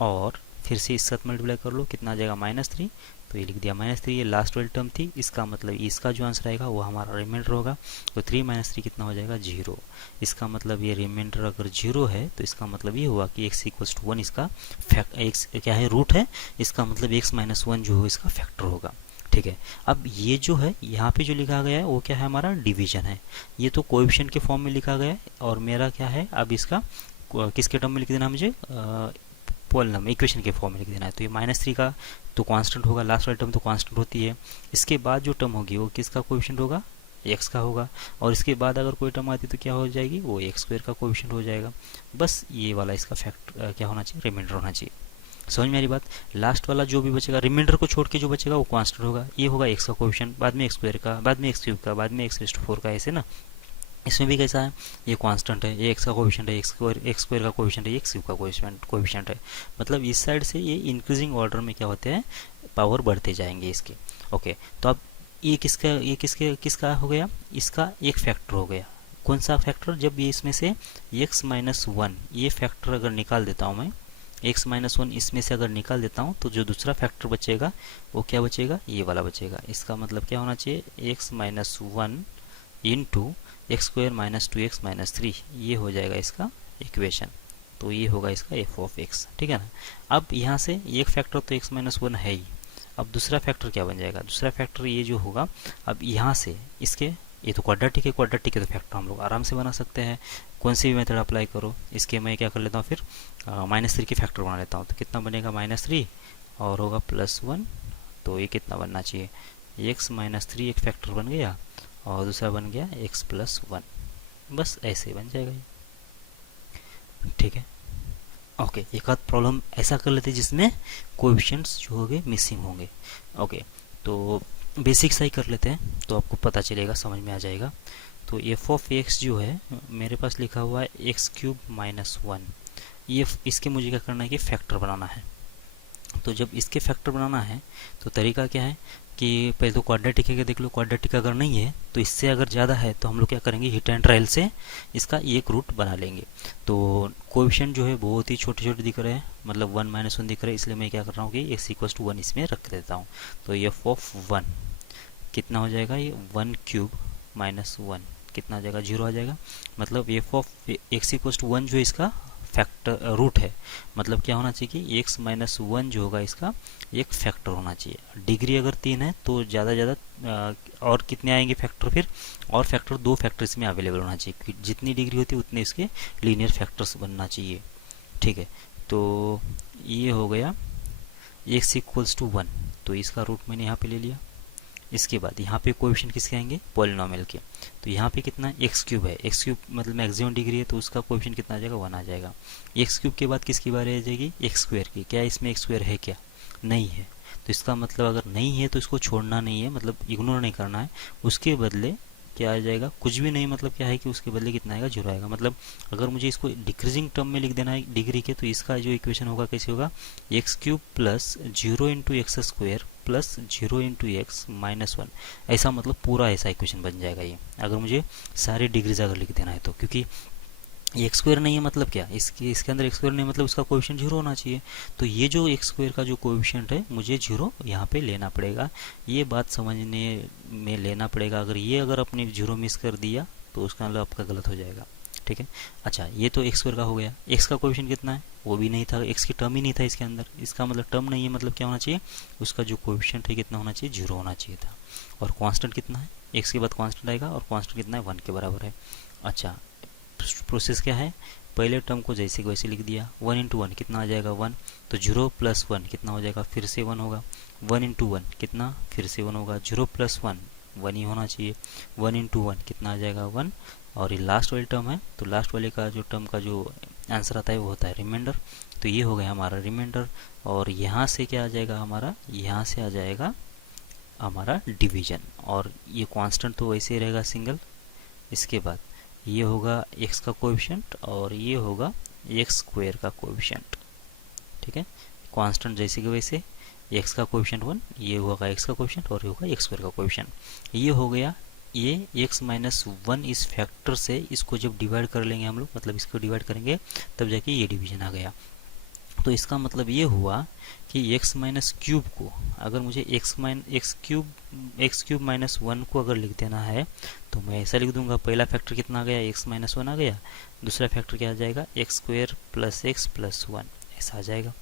और फिर से इसके साथ मल्टीप्लाई कर लो कितना आ जाएगा -3, तो ये लिख दिया -3। ये लास्ट वाली टर्म थी, इसका मतलब इसका जो आंसर आएगा वो हमारा रिमाइंडर होगा। तो 3 - 3 कितना हो जाएगा 0। इसका मतलब ये रिमाइंडर अगर 0 है तो इसका मतलब ये हुआ कि x = 1 इसका फैक्ट x क्या है, रूट है। इसका मतलब x - 1 जो हो इसका फैक्टर होगा। ठीक है, अब ये जो है यहाँ पे जो लिखा गया है वो क्या है, हमारा डिवीजन है। ये तो कोएफिशिएंट के फॉर्म में लिखा गया है और मेरा क्या है, अब इसका किसके टर्म में लिख देना मुझे, पोलनम इक्वेशन के फॉर्म में लिख देना है। तो ये -3 का तो कांस्टेंट होगा, लास्ट वाली टर्म तो कांस्टेंट होती है। इसके बाद जो टर्म होगी वो किसका कोएफिशिएंट होगा, x का होगा। और इसके बाद अगर कोई टर्म आती है तो क्या हो जाएगी, वो x² का कोएफिशिएंट हो जाएगा। बस ये वाला इसका फैक्ट क्या होना चाहिए, रिमाइंडर होना चाहिए। समझ में आ रही बात। लास्ट वाला जो भी बचेगा रिमाइंडर को छोड़ के जो बचेगा वो कांस्टेंट होगा। ये होगा x का कोएफिशिएंट, बाद में x² का, बाद में x³ का, बाद में x⁴ का, ऐसे ना। इसमें भी कैसा है, ये कांस्टेंट है, ये x का कोएफिशिएंट है, x² का कोएफिशिएंट है, x³ का कोएफिशिएंट है। मतलब इस साइड से ये इंक्रीजिंग ऑर्डर में क्या होते हैं, पावर बढ़ते जाएंगे इसके। ओके, तो अब ये किसका हो गया, इसका एक फैक्टर हो गया। कौन सा फैक्टर, जब ये इसमें से x - 1 ये फैक्टर अगर निकाल देता हूँ मैं, x - 1 इसमें से अगर निकाल देता हूँ तो जो दूसरा फैक्टर बचेगा वो क्या बचेगा, ये वाला बचेगा। इसका मतलब क्या होना चाहिए, x - 1 इंटू x² - 2x - 3 ये हो जाएगा इसका इक्वेशन। तो ये होगा इसका f(x), ठीक है ना। अब यहाँ से एक फैक्टर तो x - 1 है ही, अब दूसरा फैक्टर क्या बन जाएगा, दूसरा फैक्टर ये जो होगा, अब यहाँ से इसके, ये तो क्वाड्रेटिक है, क्वाड्रेटिक के तो फैक्टर हम लोग आराम से बना सकते हैं, कौन सी भी मेथड अप्लाई करो। इसके मैं क्या कर लेता हूँ फिर, -3 के फैक्टर बना लेता हूँ। तो कितना बनेगा -3 और होगा +1, तो ये कितना बनना चाहिए, x - 3 एक फैक्टर बन गया और दूसरा बन गया x + 1। बस ऐसे बन जाएगा ये, ठीक है। ओके, एक आध प्रॉब्लम ऐसा कर लेते हैं जिसमें कोएफिशिएंट्स जो होंगे मिसिंग होंगे। ओके, तो बेसिक सा ही कर लेते हैं तो आपको पता चलेगा, समझ में आ जाएगा। तो f(x) जो है मेरे पास लिखा हुआ है x³ - 1। ये इसके मुझे क्या करना है कि फैक्टर बनाना है। तो जब इसके फैक्टर बनाना है तो तरीका क्या है कि पहले तो क्वाड्रेटिक है, देख लो क्वाड्रेटिक अगर नहीं है तो इससे अगर ज़्यादा है तो हम लोग क्या करेंगे, हिट एंड ट्रायल से इसका एक रूट बना लेंगे। तो कोएफिशिएंट जो है बहुत ही छोटे छोटे दिख रहे हैं, मतलब 1 - 1 दिख रहे हैं, इसलिए मैं क्या कर रहा हूँ कि x = 1 इसमें रख देता हूँ। तो f(1) कितना हो जाएगा, ये 1³ - 1 कितना आ जाएगा, 0 आ जाएगा। मतलब f(x = 1) जो इसका फैक्टर रूट है, मतलब क्या होना चाहिए कि x - 1 जो होगा इसका एक फैक्टर होना चाहिए। डिग्री अगर 3 है तो ज़्यादा और कितने आएंगे फैक्टर, फिर और फैक्टर 2 फैक्टर इसमें अवेलेबल होना चाहिए, कि जितनी डिग्री होती है उतने इसके लीनियर फैक्टर्स बनना चाहिए, ठीक है। तो ये हो गया x = 1, तो इसका रूट मैंने यहाँ पे ले लिया। इसके बाद यहाँ पे कोएफिशिएंट किसके आएंगे, पॉलिनोमियल के। तो यहाँ पे कितना x³ है, x³ मतलब मैक्सिमम डिग्री है, तो उसका कोएफिशिएंट कितना आ जाएगा, 1 आ जाएगा। x³ के बाद किसकी बारी आ जाएगी, x² की। क्या इसमें x² है, क्या नहीं है, तो इसका मतलब अगर नहीं है तो इसको छोड़ना नहीं है, मतलब इग्नोर नहीं करना है। उसके बदले क्या आ जाएगा, कुछ भी नहीं, मतलब क्या है कि उसके बदले कितना आएगा, 0 आएगा। मतलब अगर मुझे इसको डिक्रीजिंग टर्म में लिख देना है डिग्री के, तो इसका जो इक्वेशन होगा कैसे होगा, x³ + 0 × x² + 0 × x - 1, ऐसा मतलब पूरा ऐसा इक्वेशन बन जाएगा ये, अगर मुझे सारे डिग्रीज अगर लिख देना है तो। क्योंकि x² नहीं है मतलब क्या, इसके अंदर x² नहीं मतलब उसका कोएफिशिएंट 0 होना चाहिए। तो ये जो x² का जो कोएफिशिएंट है मुझे 0 यहाँ पे लेना पड़ेगा, ये बात समझने में लेना पड़ेगा। अगर अपने 0 मिस कर दिया तो उसका मतलब आपका गलत हो जाएगा, ठीक है। अच्छा, ये तो x² का हो गया। x का कोएफिशिएंट कितना है, वो भी नहीं था, x की टर्म ही नहीं था इसके अंदर। इसका मतलब टर्म नहीं है, मतलब क्या होना चाहिए, उसका जो कोएफिशिएंट है कितना होना चाहिए, 0 होना चाहिए था। और कांस्टेंट कितना है, x के बाद कांस्टेंट आएगा और कांस्टेंट कितना है, 1 के बराबर है। अच्छा, प्रोसेस क्या है, पहले टर्म को जैसे कि वैसे लिख दिया, 1 × 1 कितना आ जाएगा, 1। तो 0 + 1 कितना हो जाएगा, फिर से 1 होगा। 1 × 1 कितना, फिर से 1 होगा। 0 + 1 1 ही होना चाहिए। 1 × 1 कितना आ जाएगा, 1। और ये लास्ट वाली टर्म है, तो लास्ट वाले का जो टर्म का जो आंसर आता है वो होता है रिमाइंडर। तो ये हो गया हमारा रिमाइंडर। और यहाँ से क्या आ जाएगा हमारा, यहाँ से आ जाएगा हमारा डिवीजन। और ये कांस्टेंट तो वैसे ही रहेगा सिंगल। इसके बाद ये होगा x का कोएफिशिएंट और ये होगा x स्क्वायर का कोएफिशिएंट। ठीक है, कांस्टेंट जैसे कि वैसे, x का कोएफिशिएंट 1, ये होगा x का कोएफिशिएंट और ये होगा x स्क्वायर का कोएफिशिएंट। ये हो गया, ये x माइनस 1 इस फैक्टर से इसको जब डिवाइड कर लेंगे हम लोग, मतलब इसको डिवाइड करेंगे तब जाके ये डिवीजन आ गया। तो इसका मतलब ये हुआ कि x माइनस क्यूब को अगर मुझे x क्यूब माइनस 1 को अगर लिख देना है तो मैं ऐसा लिख दूंगा, पहला फैक्टर कितना आ गया, x माइनस 1 आ गया, दूसरा फैक्टर क्या आ जाएगा, x square plus x plus 1 ऐसा आ जाएगा।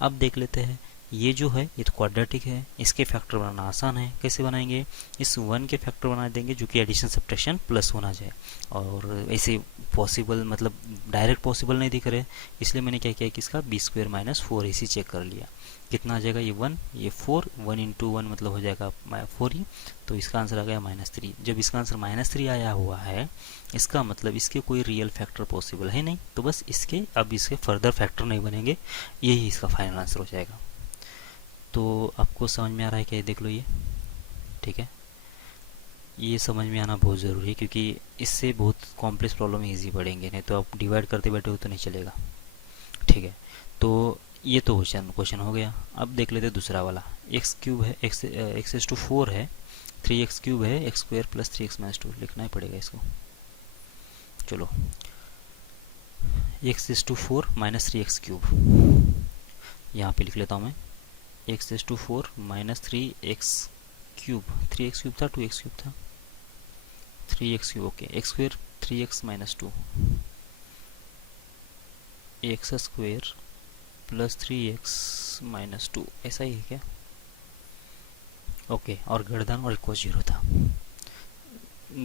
अब देख लेते हैं, ये जो है ये तो क्वाड्रेटिक है, इसके फैक्टर बनाना आसान है। कैसे बनाएंगे, इस 1 के फैक्टर बना देंगे जो कि एडिशन सब्ट्रैक्शन प्लस होना जाए, और ऐसे पॉसिबल मतलब डायरेक्ट पॉसिबल नहीं दिख रहे, इसलिए मैंने क्या किया कि इसका B square minus 4 AC check कर लिया। कितना आ जाएगा, ये 1 ये 4, 1 इंटू 1 मतलब हो जाएगा 4 ही, तो इसका आंसर आ गया -3। जब इसका आंसर -3 आया हुआ है, इसका मतलब इसके कोई रियल फैक्टर पॉसिबल है नहीं, तो बस इसके अब इसके फर्दर फैक्टर नहीं बनेंगे, यही इसका फाइनल आंसर हो जाएगा। तो आपको समझ में आ रहा है क्या, ये देख लो ये, ठीक है, ये समझ में आना बहुत ज़रूरी है क्योंकि इससे बहुत कॉम्प्लेक्स प्रॉब्लम इजी पड़ेंगे, नहीं तो आप डिवाइड करते बैठे हो तो नहीं चलेगा। ठीक है, तो ये तो क्वेश्चन हो गया। अब देख लेते हैं दूसरा वाला, एक्स क्यूब है, एक्स टू 4 है, 3x क्यूब है, x square plus 3x minus 2, लिखना ही पड़ेगा इसको। चलो, x to 4 minus 3x cube यहाँ पे लिख लेता हूँ मैं, x to 4 minus 3x cube, 3x cube था 2x क्यूब था, 3x cube, okay, x square 3x minus 2, x square plus 3x minus 2, ऐसा ही है क्या, ओके। और गर्दन और इक्वल 0 था,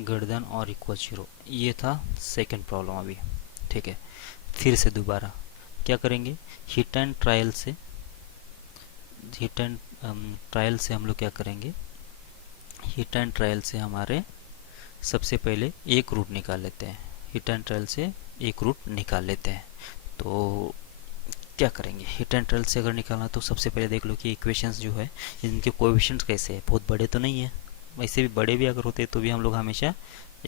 गर्दन और इक्वल 0, ये था सेकंड प्रॉब्लम अभी। ठीक है, फिर से दोबारा क्या करेंगे, हिट एंड ट्रायल से, हिट एंड ट्रायल से हम लोग क्या करेंगे, हिट एंड ट्रायल से हमारे सबसे पहले एक रूट निकाल लेते हैं, हिट एंड ट्रायल से एक रूट निकाल लेते हैं। तो क्या करेंगे, हिट एंड ट्रायल से अगर निकालना तो सबसे पहले देख लो कि इक्वेशंस जो है इनके कोएफिशिएंट्स कैसे हैं, बहुत बड़े तो नहीं है, वैसे भी बड़े भी अगर होते तो भी हम लोग हमेशा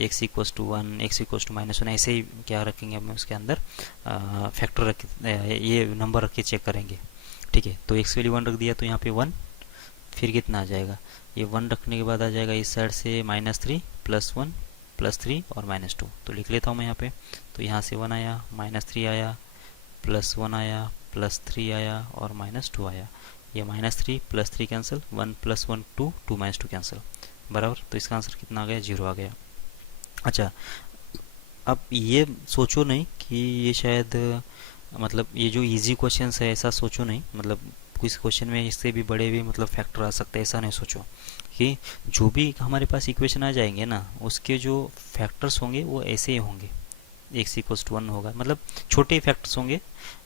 x equals to 1, x equals to -1 ऐसे ही क्या रखेंगे, हम उसके अंदर फैक्टर रख ये नंबर रख के चेक करेंगे। ठीक है, तो x वैल्यू 1 रख दिया तो यहाँ पे 1, फिर कितना आ जाएगा, ये 1 रखने के बाद आ जाएगा इस साइड से -3 प्लस 1 प्लस 3 और -2, तो लिख लेता हूँ मैं यहाँ पे। तो यहाँ से 1 आया, -3 आया, प्लस 1 आया, प्लस 3 आया और -2 आया, ये -3 plus 3 cancel, 1 plus 1 2, 2 minus 2 cancel, बराबर। तो इसका आंसर कितना आ गया, 0 आ गया। अच्छा, अब ये सोचो नहीं कि ये शायद मतलब ये जो इजी क्वेश्चंस है ऐसा सोचो नहीं, मतलब कुछ क्वेश्चन में इससे भी बड़े भी मतलब फैक्टर आ सकते हैं, ऐसा नहीं सोचो कि जो भी हमारे पास इक्वेशन आ जाएंगे ना उसके जो फैक्टर्स होंगे वो ऐसे ही होंगे, x इक्वल्स टू 1 होगा, मतलब छोटे फैक्टर्स होंगे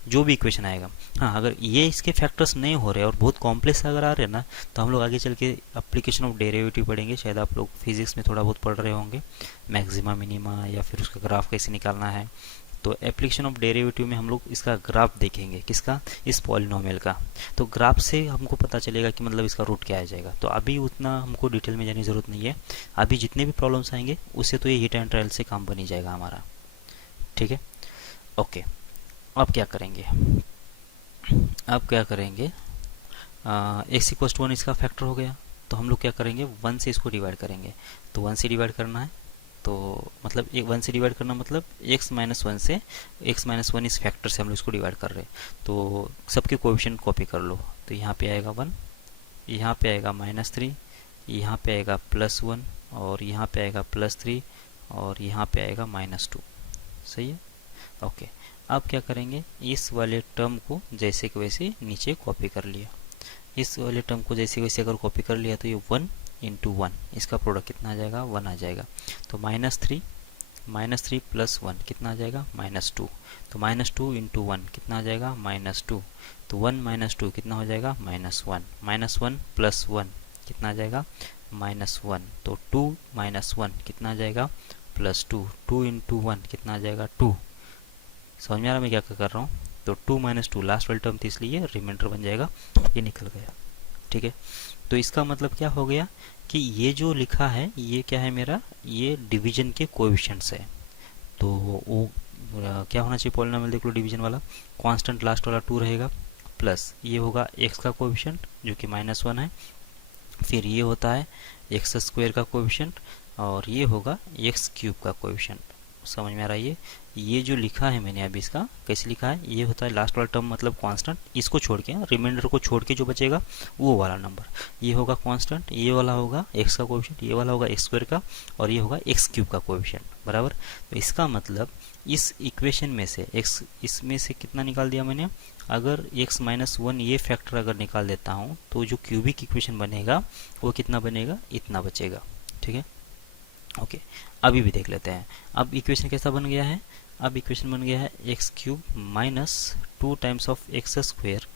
जो भी इक्वेशन आएगा। हाँ, अगर ये इसके फैक्टर्स नहीं हो रहे और बहुत कॉम्प्लेक्स अगर आ रहे हैं ना तो हम लोग आगे चल के एप्लीकेशन ऑफ डेरिवेटिव पढ़ेंगे, शायद आप लोग फिजिक्स में थोड़ा बहुत पढ़ रहे होंगे, मैक्सिमा मिनिमा या फिर उसका ग्राफ कैसे निकालना है। तो एप्लीकेशन ऑफ डेरिवेटिव में हम लोग इसका ग्राफ देखेंगे, किसका, इस पॉलिनोमियल का। तो ग्राफ से हमको पता चलेगा कि मतलब इसका रूट क्या आ जाएगा। तो अभी उतना हमको डिटेल में जाने की ज़रूरत नहीं है, अभी जितने भी प्रॉब्लम्स आएंगे उससे तो ये हिट एंड ट्रायल से काम बन ही जाएगा हमारा। ठीक है, ओके। अब क्या करेंगे, अब क्या करेंगे, एक्स इक्वल्स टू 1 इसका फैक्टर हो गया, तो हम लोग क्या करेंगे, 1 से इसको डिवाइड करेंगे। तो 1 से डिवाइड करना है, तो मतलब 1 से डिवाइड करना मतलब x माइनस 1 से, x माइनस 1 इस फैक्टर से हम लोग इसको डिवाइड कर रहे हैं। तो सबके कोएफिशिएंट कॉपी कर लो, तो यहाँ पे आएगा 1, यहाँ पे आएगा -3, यहाँ पे आएगा +1 और यहाँ पे आएगा +3 और यहाँ पे आएगा -2। सही है, ओके। अब क्या करेंगे, इस वाले टर्म को जैसे कि वैसे नीचे कॉपी कर लिया, इस वाले टर्म को जैसे वैसे अगर कॉपी कर लिया तो ये 1 इंटू 1 इसका प्रोडक्ट कितना आ जाएगा, 1 आ जाएगा। तो -3 प्लस 1 कितना आ जाएगा, -2। तो -2 इंटू 1 कितना आ जाएगा, -2। तो 1 -2 कितना हो जाएगा, -1। -1 प्लस 1 कितना आ जाएगा, -1। तो 2 -1 कितना आ जाएगा, +2। 2 इंटू 1 कितना आ जाएगा, 2। समझ में आ रहा मैं क्या कर रहा हूँ। तो 2 - 2 लास्ट वाली टर्म थी इसलिए रिमाइंडर बन जाएगा, ये निकल गया। ठीक है, तो इसका मतलब क्या हो गया कि ये जो लिखा है ये क्या है मेरा, ये डिवीजन के कोएफिशिएंट्स है। तो वो क्या होना चाहिए पॉलिनोमियल, देख लो डिवीजन वाला, कांस्टेंट लास्ट वाला 2 रहेगा, प्लस ये होगा x का कोएफिशिएंट जो कि -1 है, फिर ये होता है एक्स स्क्वायर का कोएफिशिएंट, और ये होगा एक्स क्यूब का कोएफिशिएंट। समझ में आ रहा है? ये जो लिखा है मैंने अभी, इसका कैसे लिखा है, ये होता है लास्ट वाला टर्म मतलब कांस्टेंट, इसको छोड़ के, रिमाइंडर को छोड़ के जो बचेगा वो वाला नंबर, ये होगा कांस्टेंट, ये वाला होगा एक्स का कोएफिशिएंट, ये वाला होगा एक्स स्क्वायर का, और ये होगा एक्स क्यूब का कोएफिशिएंट, बराबर। तो इसका मतलब इस इक्वेशन में से एक्स, इसमें से कितना निकाल दिया मैंने, अगर x-1 ये फैक्टर अगर निकाल देता हूँ तो जो क्यूबिक इक्वेशन बनेगा वो कितना बनेगा, इतना बचेगा। ठीक है, ओके। अभी भी देख लेते हैं, अब इक्वेशन कैसा बन गया है, अब इक्वेशन बन गया है x cube minus 2 times of x square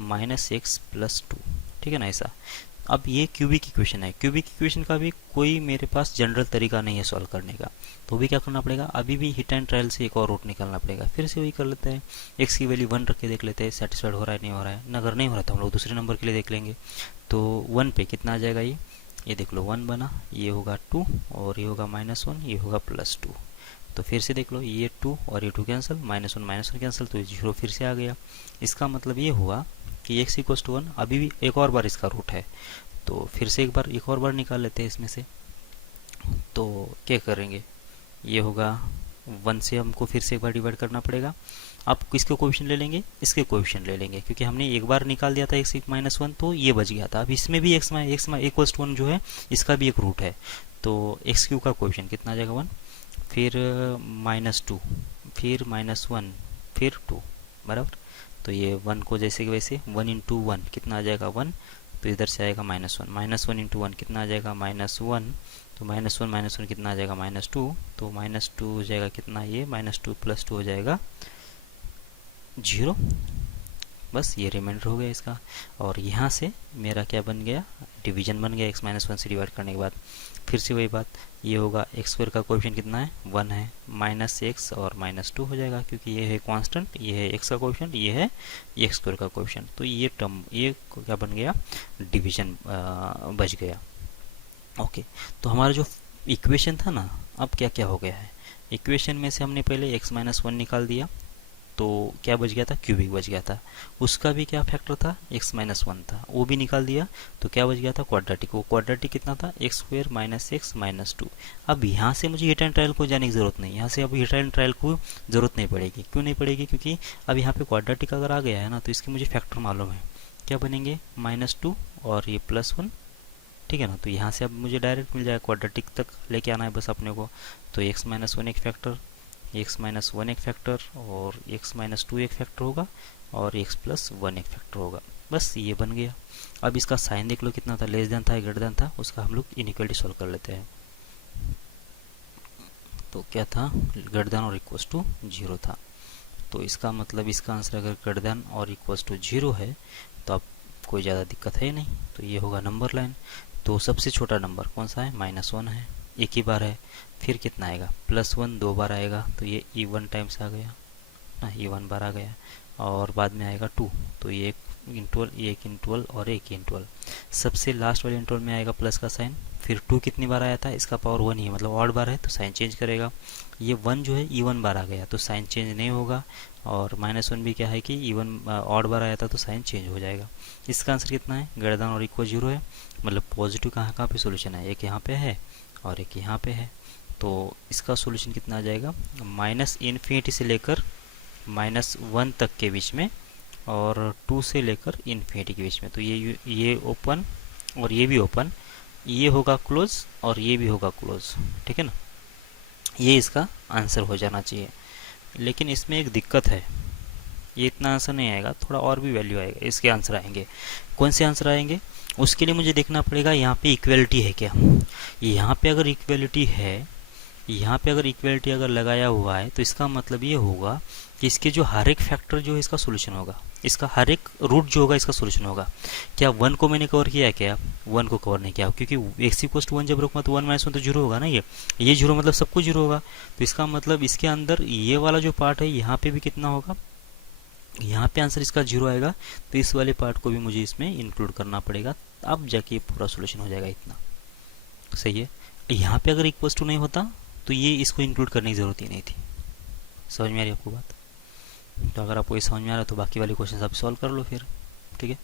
minus x plus 2। ठीक है ना, ऐसा। अब ये क्यूबिक इक्वेशन है, क्यूबिक इक्वेशन का भी कोई मेरे पास जनरल तरीका नहीं है सॉल्व करने का, तो भी क्या करना पड़ेगा, अभी भी हिट एंड ट्रायल से एक और रूट निकालना पड़ेगा। फिर से वही कर लेते हैं, एक्स की वैल्यू 1 रख के देख लेते हैं सेटिस्फाइड हो रहा है नहीं हो रहा है, अगर नहीं हो रहा है तो हम लोग दूसरे नंबर के लिए देख लेंगे। तो 1 पे कितना आ जाएगा, ये देख लो 1 बना, ये होगा 2 और ये होगा -1, ये होगा +2। तो फिर से देख लो, ये 2 और ये 2 कैंसिल, -1 कैंसिल, तो 0 फिर से आ गया। इसका मतलब ये हुआ कि x = 1, अभी भी एक और बार इसका रूट है, तो फिर से एक और बार निकाल लेते हैं इसमें से। तो क्या करेंगे, ये होगा 1 से हमको फिर से एक बार डिवाइड करना पड़ेगा। आप किसके कोएफिशिएंट ले लेंगे, इसके कोएफिशिएंट ले लेंगे, क्योंकि हमने एक बार निकाल दिया था x -1 तो ये बच गया था। अब इसमें भी x = 1 जो है इसका भी एक रूट है, तो एक्स क्यू का कोएफिशिएंट कितना आ जाएगा 1, फिर -2, फिर -1, फिर 2, बराबर। तो ये 1 को जैसे कि वैसे 1 × 1 कितना आ जाएगा 1, तो इधर से आएगा -1, -1 × 1 कितना आ जाएगा -1, तो -1 कितना आ जाएगा -2, तो -2 हो जाएगा कितना, ये -2 + 2 हो जाएगा 0। बस ये रिमाइंडर हो गया इसका, और यहाँ से मेरा क्या बन गया, डिवीजन बन गया x-1 से डिवाइड करने के बाद। फिर से वही बात, ये होगा एक्स स्क्वायर का कोएफिशिएंट कितना है 1 है, -x और -2 हो जाएगा, क्योंकि ये है कांस्टेंट, ये है x का कोएफिशिएंट, ये है एक्स स्क्वायर का कोएफिशिएंट। तो ये टर्म, ये क्या बन गया, डिवीजन बच गया। ओके, तो हमारा जो इक्वेशन था ना, अब क्या क्या हो गया है, इक्वेशन में से हमने पहले x-1 निकाल दिया, तो क्या बच गया था, क्यूबिक बच गया था। उसका भी क्या फैक्टर था, x-1 था, वो भी निकाल दिया, तो क्या बच गया था, क्वाड्रेटिक। वो क्वाड्रेटिक कितना था, x² - x -2। अब यहाँ से मुझे हिट एंड ट्रायल को जाने की ज़रूरत नहीं, यहाँ से अब हिट एंड ट्रायल को ज़रूरत नहीं पड़ेगी। क्यों नहीं पड़ेगी, क्योंकि अब यहाँ पे क्वाड्रेटिक अगर आ गया है ना, तो इसके मुझे फैक्टर मालूम है, क्या बनेंगे -2 और ये +1। ठीक है ना, तो यहाँ से अब मुझे डायरेक्ट मिल जाएगा, क्वाड्रेटिक तक लेके आना है बस अपने को। तो x-1 एक फैक्टर, x-1 एक फैक्टर, और x-2 एक फैक्टर होगा, और x+1 एक फैक्टर होगा। बस ये बन गया। अब इसका साइन देख लो कितना था, लेस देन था, ग्रेटर देन था, उसका हम लोग इनइक्वालिटी सॉल्व कर लेते हैं। तो क्या था, ग्रेटर देन और इक्वल्स टू 0 था। तो इसका मतलब इसका आंसर अगर ग्रेटर देन और इक्वल्स टू 0 है तो अब कोई ज़्यादा दिक्कत है नहीं, तो ये होगा नंबर लाइन। तो सबसे छोटा नंबर कौन सा है, -1 है, एक ही बार है। फिर कितना आएगा, +1 2 बार आएगा, तो ये E1 टाइम्स आ गया ना, E1 बार आ गया, और बाद में आएगा 2, तो ये एक इंटरवल, ये एक इंटरवल और एक इंटरवल। सबसे लास्ट वाले इंटरवल में आएगा प्लस का साइन। फिर 2 कितनी बार आया था, इसका पावर 1 ही है, मतलब ऑड बार है तो साइन चेंज करेगा। ये 1 जो है E1 बार आ गया तो साइन चेंज नहीं होगा, और -1 भी क्या है कि E1 ऑड बार आया था तो साइन चेंज हो जाएगा। इसका आंसर कितना है, ग्रेटर देन और इक्वल 0 है, मतलब पॉजिटिव कहाँ पे सोल्यूशन है, एक यहाँ पे है और एक यहाँ पे है। तो इसका सॉल्यूशन कितना आ जाएगा, -∞ से लेकर -1 तक के बीच में, और 2 से लेकर इन्फिनिटी के बीच में। तो ये ओपन और ये भी ओपन, ये होगा क्लोज और ये भी होगा क्लोज। ठीक है ना, ये इसका आंसर हो जाना चाहिए। लेकिन इसमें एक दिक्कत है, ये इतना आंसर नहीं आएगा, थोड़ा और भी वैल्यू आएगा, इसके आंसर आएंगे। कौन से आंसर आएंगे, उसके लिए मुझे देखना पड़ेगा यहाँ पे इक्वलिटी है क्या। यहाँ पे अगर इक्वलिटी है, यहाँ पे अगर इक्वलिटी अगर लगाया हुआ है, तो इसका मतलब ये होगा कि इसके जो हर एक फैक्टर जो है इसका सोल्यूशन होगा, इसका हर एक रूट जो होगा इसका सोल्यूशन होगा। क्या 1 को मैंने कवर किया है, क्या 1 को कवर नहीं किया, क्योंकि x=1 जब रखूँगा तो 1 - 1 तो 0 होगा ना, ये 0 मतलब सब कुछ 0 होगा। तो इसका मतलब इसके अंदर ये वाला जो पार्ट है यहाँ पे भी कितना होगा, यहाँ पे आंसर इसका 0 आएगा, तो इस वाले पार्ट को भी मुझे इसमें इंक्लूड करना पड़ेगा, अब जाके पूरा सोल्यूशन हो जाएगा इतना। सही है, यहाँ पे अगर इक्वल्स टू नहीं होता तो ये इसको इंक्लूड करने की ज़रूरत ही नहीं थी। समझ में आ रही है आपको बात? तो अगर आपको ये समझ में आ रहा है तो बाकी वाले क्वेश्चन आप सॉल्व कर लो फिर, ठीक है।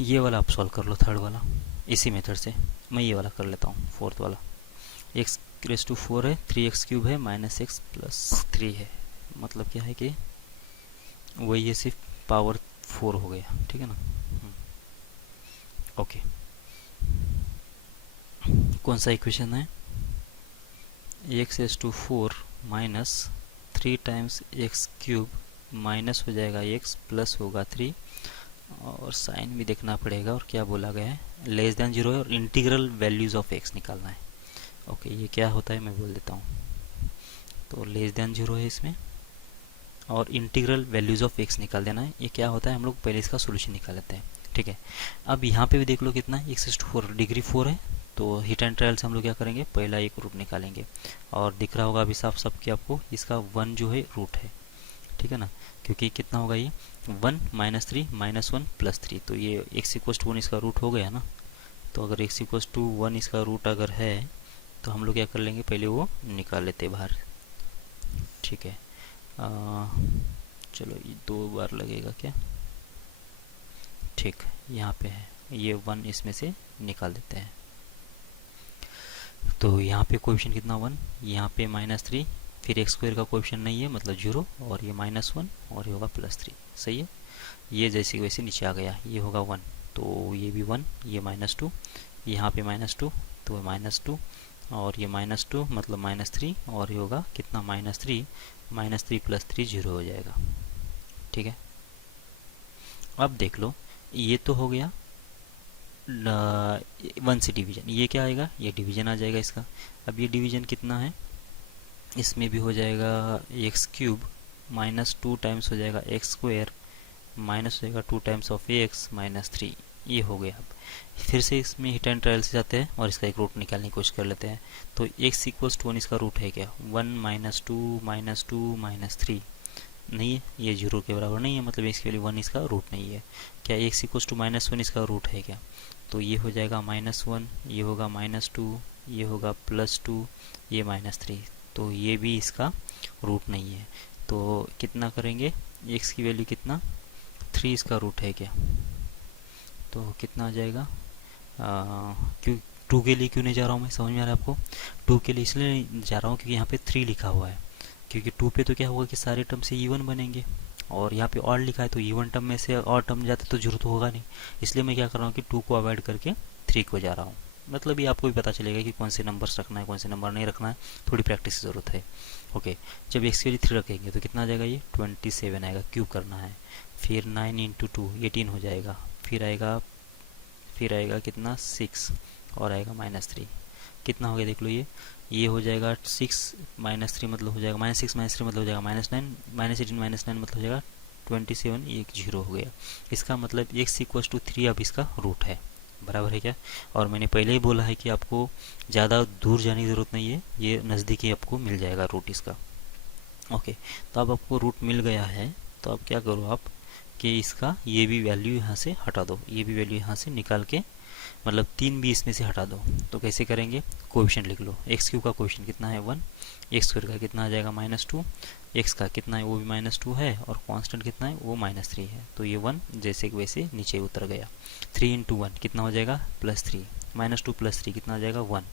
ये वाला आप सॉल्व कर लो, थर्ड वाला, इसी मेथड से। मैं ये वाला कर लेता हूँ, फोर्थ वाला। एक्स रेस टू 4 है, 3x³ है, -x+3 है। मतलब क्या है कि वही ये सिर्फ पावर 4 हो गया, ठीक है ना। ओके, कौन सा इक्वेशन है? x⁴ minus 3 times x³ minus हो जाएगा x प्लस होगा 3, और साइन भी देखना पड़ेगा। और क्या बोला गया है? लेस देन 0 है और इंटीग्रल वैल्यूज ऑफ x निकालना है। ओके, ये क्या होता है मैं बोल देता हूँ। तो लेस देन 0 है इसमें, और इंटीग्रल वैल्यूज ऑफ x निकाल देना है। ये क्या होता है, हम लोग पहले इसका सोल्यूशन निकाल लेते हैं, ठीक है। अब यहाँ पे भी देख लो कितना है, x⁴ डिग्री 4 है। तो हिट एंड ट्रायल से हम लोग क्या करेंगे, पहला एक रूट निकालेंगे। और दिख रहा होगा अभी साफ साफ कि आपको इसका 1 जो है रूट है, ठीक है ना। क्योंकि कितना होगा ये 1 -3 -1 +3, तो ये x=1 इसका रूट हो गया ना। तो अगर x=1 इसका रूट अगर है तो हम लोग क्या कर लेंगे, पहले वो निकाल लेते बाहर, ठीक है। चलो ये 2 बार लगेगा क्या, ठीक, यहाँ पे है ये 1, इसमें से निकाल देते हैं। तो यहाँ पे कोएफिशिएंट कितना 1, यहाँ पे -3, फिर x² का कोएफिशिएंट नहीं है मतलब 0, और ये -1 और ये होगा +3, सही है। ये जैसे वैसे नीचे आ गया, ये होगा 1, तो ये भी 1, ये -2, यहाँ पे -2 तो -2, और ये -2 मतलब -3, और ये होगा कितना -3 + 3 0 हो जाएगा, ठीक है। अब देख लो, ये तो हो गया 1 से डिवीजन, ये क्या आएगा, ये डिवीजन आ जाएगा इसका। अब ये डिवीजन कितना है, इसमें भी हो जाएगा x³ -2 टाइम्स हो जाएगा x² माइनस हो जाएगा 2 टाइम्स ऑफ x -3, ये हो गया। अब फिर से इसमें हिट एंड ट्रायल से जाते हैं और इसका एक रूट निकालने की कोशिश कर लेते हैं। तो x=1 इसका रूट है क्या, 1 -2 -3 नहीं है, ये 0 के बराबर नहीं है, मतलब x की वैल्यू 1 इसका रूट नहीं है। क्या x=-1 इसका रूट है क्या, तो ये हो जाएगा -1, ये होगा -2, ये होगा +2, ये -3, तो ये भी इसका रूट नहीं है। तो कितना करेंगे, x की वैल्यू कितना 3 इसका रूट है क्या, तो कितना आ जाएगा। क्यों 2 के लिए क्यों नहीं जा रहा हूँ मैं, समझ में आ रहा है आपको? 2 के लिए इसलिए नहीं जा रहा हूँ क्योंकि यहाँ पे 3 लिखा हुआ है, क्योंकि 2 पे तो क्या होगा कि सारे टर्म से इवन बनेंगे, और यहाँ पे ऑड लिखा है तो इवन टर्म में से और टर्म जाते तो जरूरत होगा नहीं। इसलिए मैं क्या कर रहा हूँ कि 2 को अवॉइड करके 3 को जा रहा हूँ। मतलब ये आपको भी पता चलेगा कि कौन से नंबर्स रखना है, कौन से नंबर नहीं रखना है, थोड़ी प्रैक्टिस की ज़रूरत है। ओके, जब x की वैल्यू 3 रखेंगे तो कितना आ जाएगा, ये 27 आएगा, क्यूब करना है। फिर 9 × 2 18 हो जाएगा, फिर आएगा कितना 6, और आएगा -3, कितना हो गया देख लो। ये हो जाएगा 6 -3 मतलब हो जाएगा -6 -3 मतलब हो जाएगा -9 -18 -9 मतलब हो जाएगा 27, ये 0 हो गया। इसका मतलब x=3 अब इसका रूट है, बराबर है क्या। और मैंने पहले ही बोला है कि आपको ज़्यादा दूर जाने की ज़रूरत नहीं है, ये नज़दीक ही आपको मिल जाएगा रूट इसका। ओके, तो अब आपको रूट मिल गया है, तो अब क्या करो आप कि इसका ये भी वैल्यू यहाँ से हटा दो, ये भी वैल्यू यहाँ से निकाल के, मतलब 3 भी इसमें से हटा दो। तो कैसे करेंगे, कोएफिशिएंट लिख लो। x³ का कोएफिशिएंट कितना है 1, x² का कितना आ जाएगा -2, x का कितना है वो भी -2 है, और कांस्टेंट कितना है वो -3 है। तो ये 1 जैसे कि वैसे नीचे उतर गया। 3 × 1 कितना हो जाएगा +3, -2 + 3 कितना आ जाएगा 1,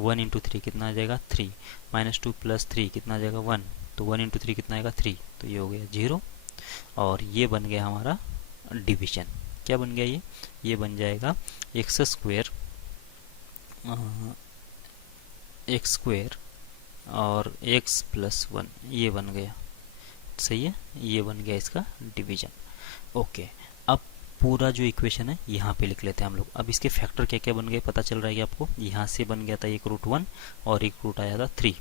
1 × 3 कितना आ जाएगा 3, -2 + 3 कितना आ जाएगा 1, तो 1 × 3 कितना आएगा 3, तो ये हो गया 0। और ये बन गया हमारा डिवीजन। क्या बन गया ये बन जाएगा x² और x + 1, ये बन गया, सही है, ये बन गया इसका डिवीजन। ओके, अब पूरा जो इक्वेशन है यहाँ पे लिख लेते हैं हम लोग। अब इसके फैक्टर क्या क्या बन गए पता चल रहा है कि आपको। यहाँ से बन गया था एक √1 और एक रूट आया था 3,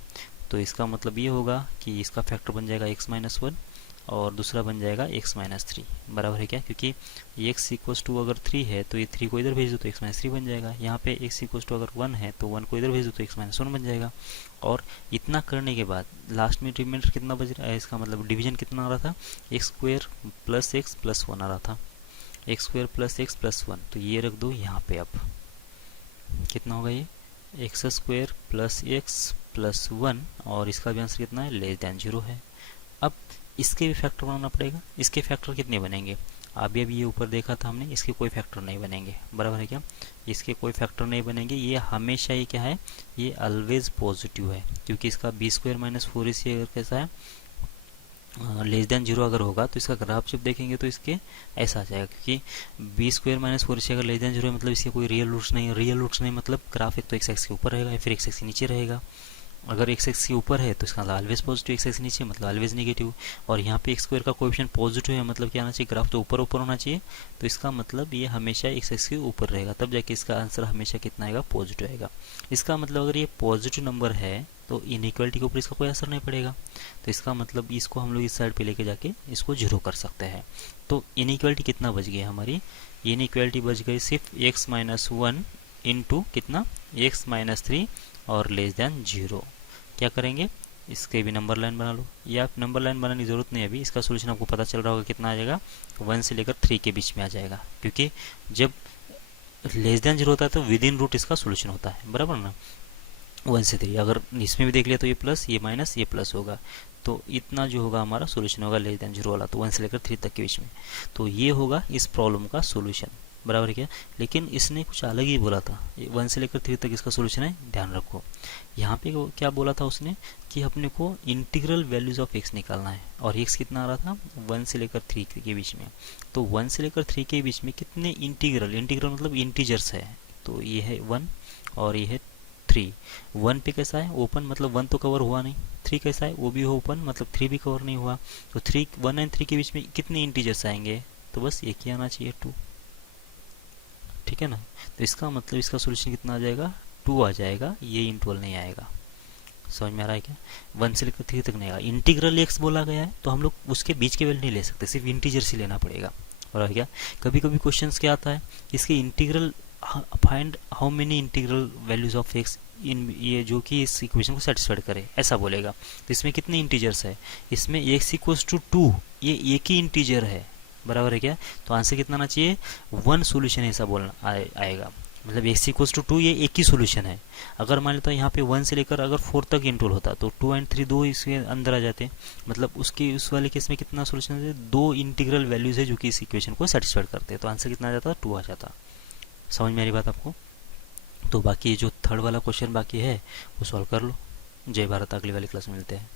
तो इसका मतलब ये होगा कि इसका फैक्टर बन जाएगा x - 1 और दूसरा बन जाएगा x - 3, बराबर है क्या, क्योंकि x= अगर 3 है तो ये 3 को इधर भेज दो तो x - 3 बन जाएगा। यहाँ पे x= अगर 1 है तो 1 को इधर भेज दो तो x - 1 बन जाएगा। और इतना करने के बाद लास्ट में रिमाइंडर कितना बच रहा है, इसका मतलब डिवीजन कितना आ रहा था, x² + x + 1 आ रहा था, x² + x + 1, तो ये रख दो यहाँ पे। अब कितना होगा ये x² + x प्लस 1 और इसका भी आंसर कितना है, लेस देन 0 है। अब इसके भी फैक्टर बनाना पड़ेगा। इसके फैक्टर कितने बनेंगे, अभी ये ऊपर देखा था हमने, इसके कोई फैक्टर नहीं बनेंगे, बराबर है क्या, इसके कोई फैक्टर नहीं बनेंगे। ये हमेशा ये क्या है, ये ऑलवेज पॉजिटिव है, क्योंकि इसका बी स्क्वायर माइनस 4ac अगर कैसा है, लेस देन 0 अगर होगा तो इसका ग्राफ जब देखेंगे तो इसके ऐसा आ जाएगा, क्योंकि बी स्क्वायर माइनस 4ac अगर लेस देन 0 है मतलब इसके कोई रियल रूट्स नहीं है। रियल रूट्स नहीं मतलब ग्राफ एक तो एक्स एक्स के ऊपर रहेगा या फिर एक्स एक्स के नीचे रहेगा। अगर एक्स एक्स के ऊपर है तो इसका मतलब ऑलवेज पॉजिटिव, एक्स एक्स के नीचे मतलब ऑलवेज नेगेटिव। और यहाँ पे एक्स स्क्वायर का कोएफिशिएंट पॉजिटिव है मतलब क्या आना चाहिए, ग्राफ तो ऊपर ऊपर होना चाहिए, तो इसका मतलब ये हमेशा एक्स एक्स के ऊपर रहेगा, तब जाके इसका आंसर हमेशा कितना आएगा, पॉजिटिव आएगा। इसका मतलब अगर ये पॉजिटिव नंबर है तो इनइक्वालिटी के ऊपर इसका कोई असर नहीं पड़ेगा, तो इसका मतलब इसको हम लोग इस साइड पे लेके जाके इसको 0 कर सकते हैं। तो इनइक्वालिटी कितना बच गया हमारी, इनइक्वालिटी बच गई सिर्फ x माइनस 1 इंटू कितना, x माइनस 3 और लेस देन 0। क्या करेंगे, इसके भी नंबर लाइन बना लो, या नंबर लाइन बनाने की जरूरत नहीं है, अभी इसका सोल्यूशन आपको पता चल रहा होगा कितना आ जाएगा, 1 से लेकर 3 के बीच में आ जाएगा, क्योंकि जब लेस देन 0 होता है तो विद इन रूट इसका सोल्यूशन होता है, बराबर ना। 1 से 3 अगर इसमें भी देख लिया तो ये प्लस ये माइनस ये प्लस होगा, तो इतना जो होगा हमारा सोल्यूशन होगा लेस देन 0 वाला, तो 1 से लेकर 3 तक के बीच में। तो ये होगा इस प्रॉब्लम का सोल्यूशन, बराबर है क्या। लेकिन इसने कुछ अलग ही बोला था, 1 से लेकर 3 तक इसका सोल्यूशन है, ध्यान रखो। यहाँ पे क्या बोला था उसने कि अपने को इंटीग्रल वैल्यूज ऑफ एक्स निकालना है, और एक्स कितना आ रहा था, 1 से लेकर 3 के बीच में। तो 1 से लेकर 3 के बीच में कितने इंटीग्रल, इंटीग्रल मतलब इंटीजर्स है, तो ये है 1 और ये है 3। 1 पे कैसा है, ओपन मतलब 1 तो कवर हुआ नहीं, 3 कैसा है, वो भी हो ओपन मतलब 3 भी कवर नहीं हुआ, तो 1 एंड 3 के बीच में कितने इंटीजर्स आएंगे, तो बस एक ही आना चाहिए, 2, ठीक है ना। तो इसका मतलब इसका सोल्यूशन कितना आ जाएगा, 2 आ जाएगा, ये इंटरवल नहीं आएगा। समझ में आ रहा है क्या, 1 से लेकर 3 तक नहीं आएगा। इंटीग्रल एक्स बोला गया है तो हम लोग उसके बीच के वैल्यू नहीं ले सकते, सिर्फ इंटीजर्स ही लेना पड़ेगा, और क्या। कभी कभी क्वेश्चंस क्या आता है, इसके integral find how many integral values of x in, ये जो कि इस इक्वेशन को सेटिस्फाइड करे, ऐसा बोलेगा। तो इसमें कितने इंटीजर्स है, इसमें x इक्वल्स टू 2, ये एक ही इंटीजर है, बराबर है क्या। तो आंसर कितना आना चाहिए, 1 सोल्यूशन ऐसा बोलना आएगा, मतलब x इक्वल्स टू 2 ये एक ही सोल्यूशन है। अगर मान लेता यहाँ पे 1 से लेकर अगर 4 तक इंटरवल होता तो 2 एंड 3 दो इसके अंदर आ जाते, मतलब उसके उस वाले केस में कितना सोल्यूशन है, 2 इंटीग्रल वैल्यूज है जो कि इस इक्वेशन को सेटिस्फाइड करते हैं, तो आंसर कितना आ जाता, 2 आ जाता। समझ में आ रही बात आपको। तो बाकी जो थर्ड वाला क्वेश्चन बाकी है वो सॉल्व कर लो। जय भारत, अगली वाली क्लास में मिलते हैं।